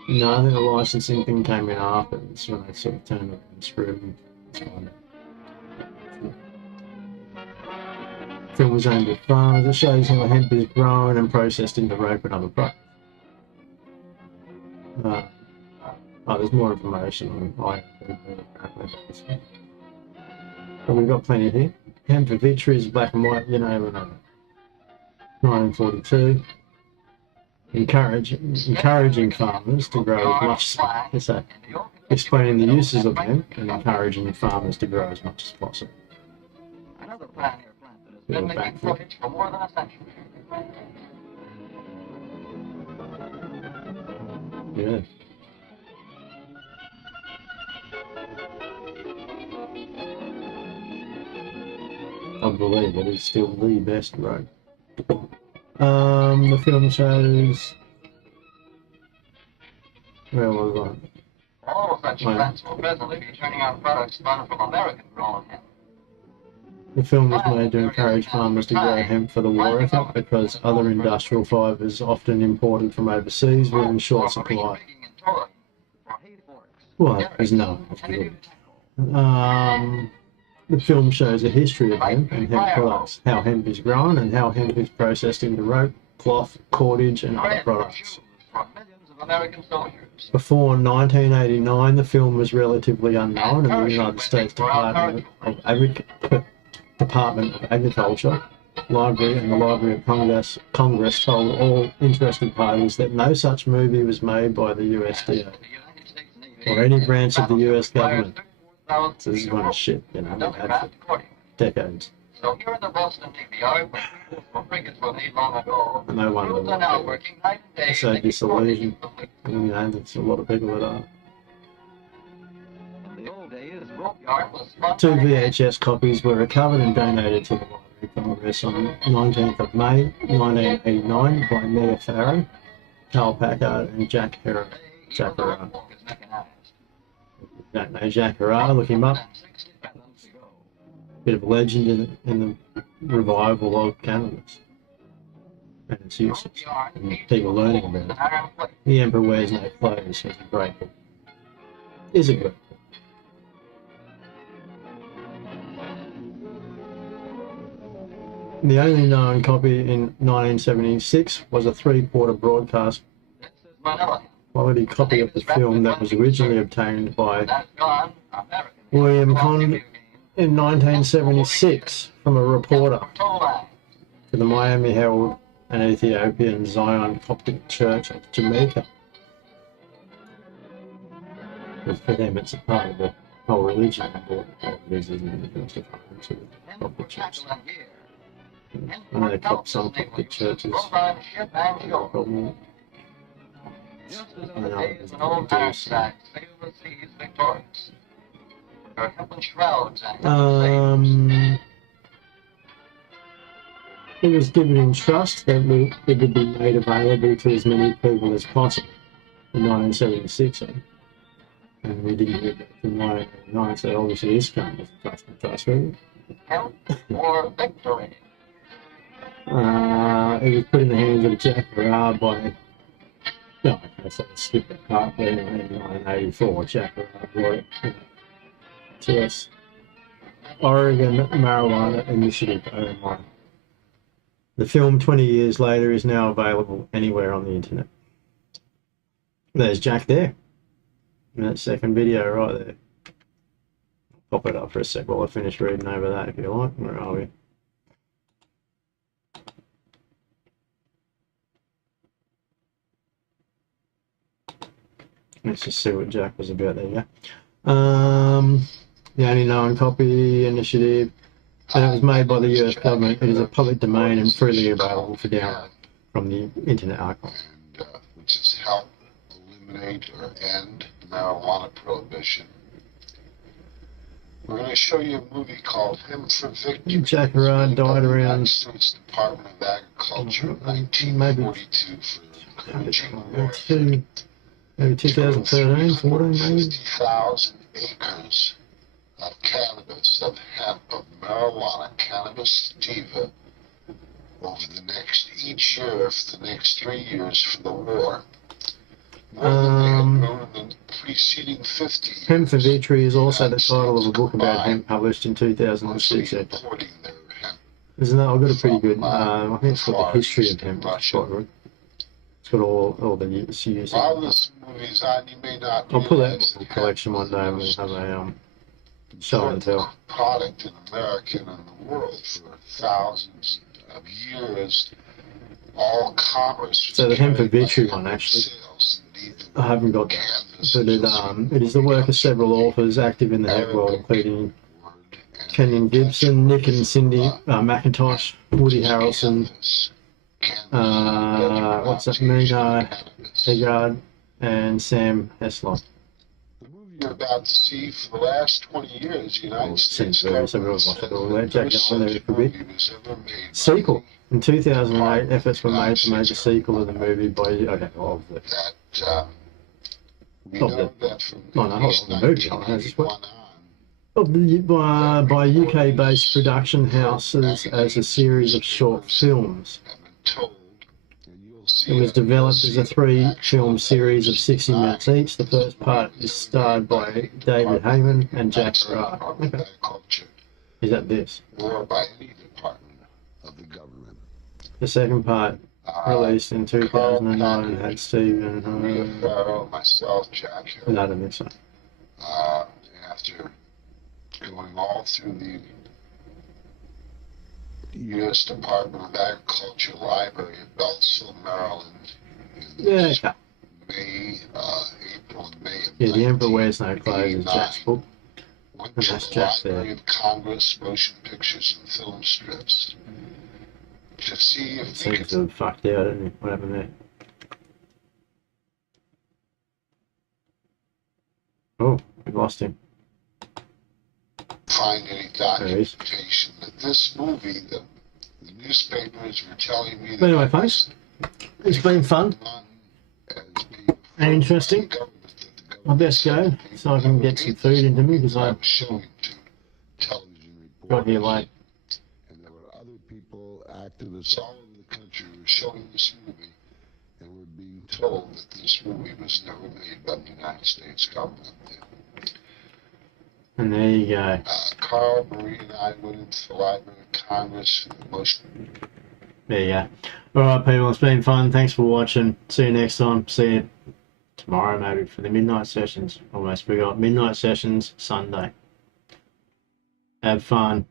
No, I think the licensing thing came in after. It's when they sort of turned it and screwed and it's fine. The film was aimed at farmers. It shows how hemp is grown and processed into rope and other products. There's more information on but we've got plenty here. Hemp for Victory is black and white, you know, 1942. Encouraging farmers to grow as much as explaining the uses of hemp and encouraging farmers to grow as much as possible. Another pioneer plant that has been making footage for more than a century. Yeah. I believe it is still the best road. The film shows... Where was I? French Right. plants will presently be turning out products spun from American-grown hemp. The film was made to encourage farmers to grow hemp for the war effort because other industrial fibres, often imported from overseas, were in short supply. Well, there's no. The film shows a history of hemp and hemp products, how hemp is grown and how hemp is processed into rope, cloth, cordage and other products. Before 1989, the film was relatively unknown, and the United States Department of Agriculture, Library and the Library of Congress told all interested parties that no such movie was made by the USDA or any branch of the US government. So this is kind of shit, you know, we've had for decades. So here in the Boston Navy Yard, where frigates were made long ago, And no wonder crews are now working night and day. so disillusioned. You know, there's a lot of people that are. In the old days, rope yarn was spun 2 by hand. VHS copies were recovered and donated to the Library of Congress on 19th of May 1989 by Mia Farrow, Carl Packard and Jack Herrera. Jack Herrera. Don't know Jack Herrera, look him up. Bit of a legend in the revival of cannabis and its uses, and people learning about it. The Emperor Wears No Clothes is a great book. Is a great book. The only known copy in 1976 was a 3-quarter broadcast quality copy of the film that was originally obtained by William Conn in 1976 from a reporter for the Miami Herald and Ethiopian Zion Coptic Church of Jamaica. Because for them it's a part of the whole religion, but this isn't the difference to the Coptic Church. And they cop some Coptic churches. Problem. Just as in the days when old hangsacks sailed the seas victorious. There are hempen shrouds and It was given in trust that it would be made available to as many people as possible in 1976. And we didn't hear back from 1989, so obviously this kind of trustworthy. hemp for victory. It was put in the hands of Jack Herrera by, no, I can't say skip that part, but anyway, in 1984, Jack Herrera brought it to us. Oregon Marijuana Initiative, OMI. The film 20 years later is now available anywhere on the internet. There's Jack there. In that second video right there. Pop it up for a sec while I finish reading over that if you like. Where are we? Let's just see what Jack was about. There you go. The only known copy initiative, and it was made by the US government. It is a public domain and freely available for download from the Internet Archive. Which has helped eliminate or end marijuana prohibition. We're going to show you a movie called Hemp for Victory. Jack Herrera died around United States Department of Agriculture in 1942 for encouraging maybe 2013, 14, maybe. 50,000 acres of cannabis, of hemp, of marijuana, cannabis sativa, over the next, each year for the next 3 years for the war. More than they had grown in the preceding 50 years. Hemp for Victory is also the title of a book about hemp published in 2006. Isn't that? I've got a pretty good, I think it's called The History of Hemp. It's quite good. It's got all the uses. While this movie's on, you may not I'll pull that realize book collection one day and we'll have a show and tell. Product in America and in the world for thousands of years. All commerce. So the Hemp for Victory one, actually, I haven't got that, but it is the work of several authors active in the hemp world, including Kenyon Gibson, Nick and Cindy McIntosh, Woody Harrelson, Mina Haggard, and Sam Heslop. You're about to see for the last 20 years, the United States Sequel. In 2008, efforts were made to make a sequel of the movie by We Of know the, that from oh at no, hold least on, the movie on has as 1981 well. on, Of the, by UK-based production houses as a series of short films. have been told, and you'll see It was developed as a 3-film series of 60 minutes each. The first part is starred by David Heyman and Jack Straw. Okay. Is that this? or by any department of the government. The second part, released in 2009, had Stephen. Rhea Farrow, myself, Jack Hill. No, I don't think so. After going all through the U.S. Department of Agriculture Library in Beltsville, Maryland, Yeah, okay. April and May of Yeah, The Emperor Wears No Clothes is 1989. Jack's book. Went And to that's the Jack Library there. of Congress, motion pictures and film strips to see if we Seems could to have fucked out, didn't he? What happened there? Oh, we lost him. find any There he is. documentation that this movie, the newspapers were telling me that But anyway, folks, it's been fun and interesting. I best go so I can get some food into me because I got here late. and there were other people, activists all over the country who were showing this movie and were being told that this movie was never made by the United States government. And there you go. Carl, Marie, and I went into the Library of Congress and the motion. There you go. Alright, people, it's been fun. Thanks for watching. See you next time. See you tomorrow, maybe, for the midnight sessions. Almost forgot. Midnight sessions, Sunday. Have fun.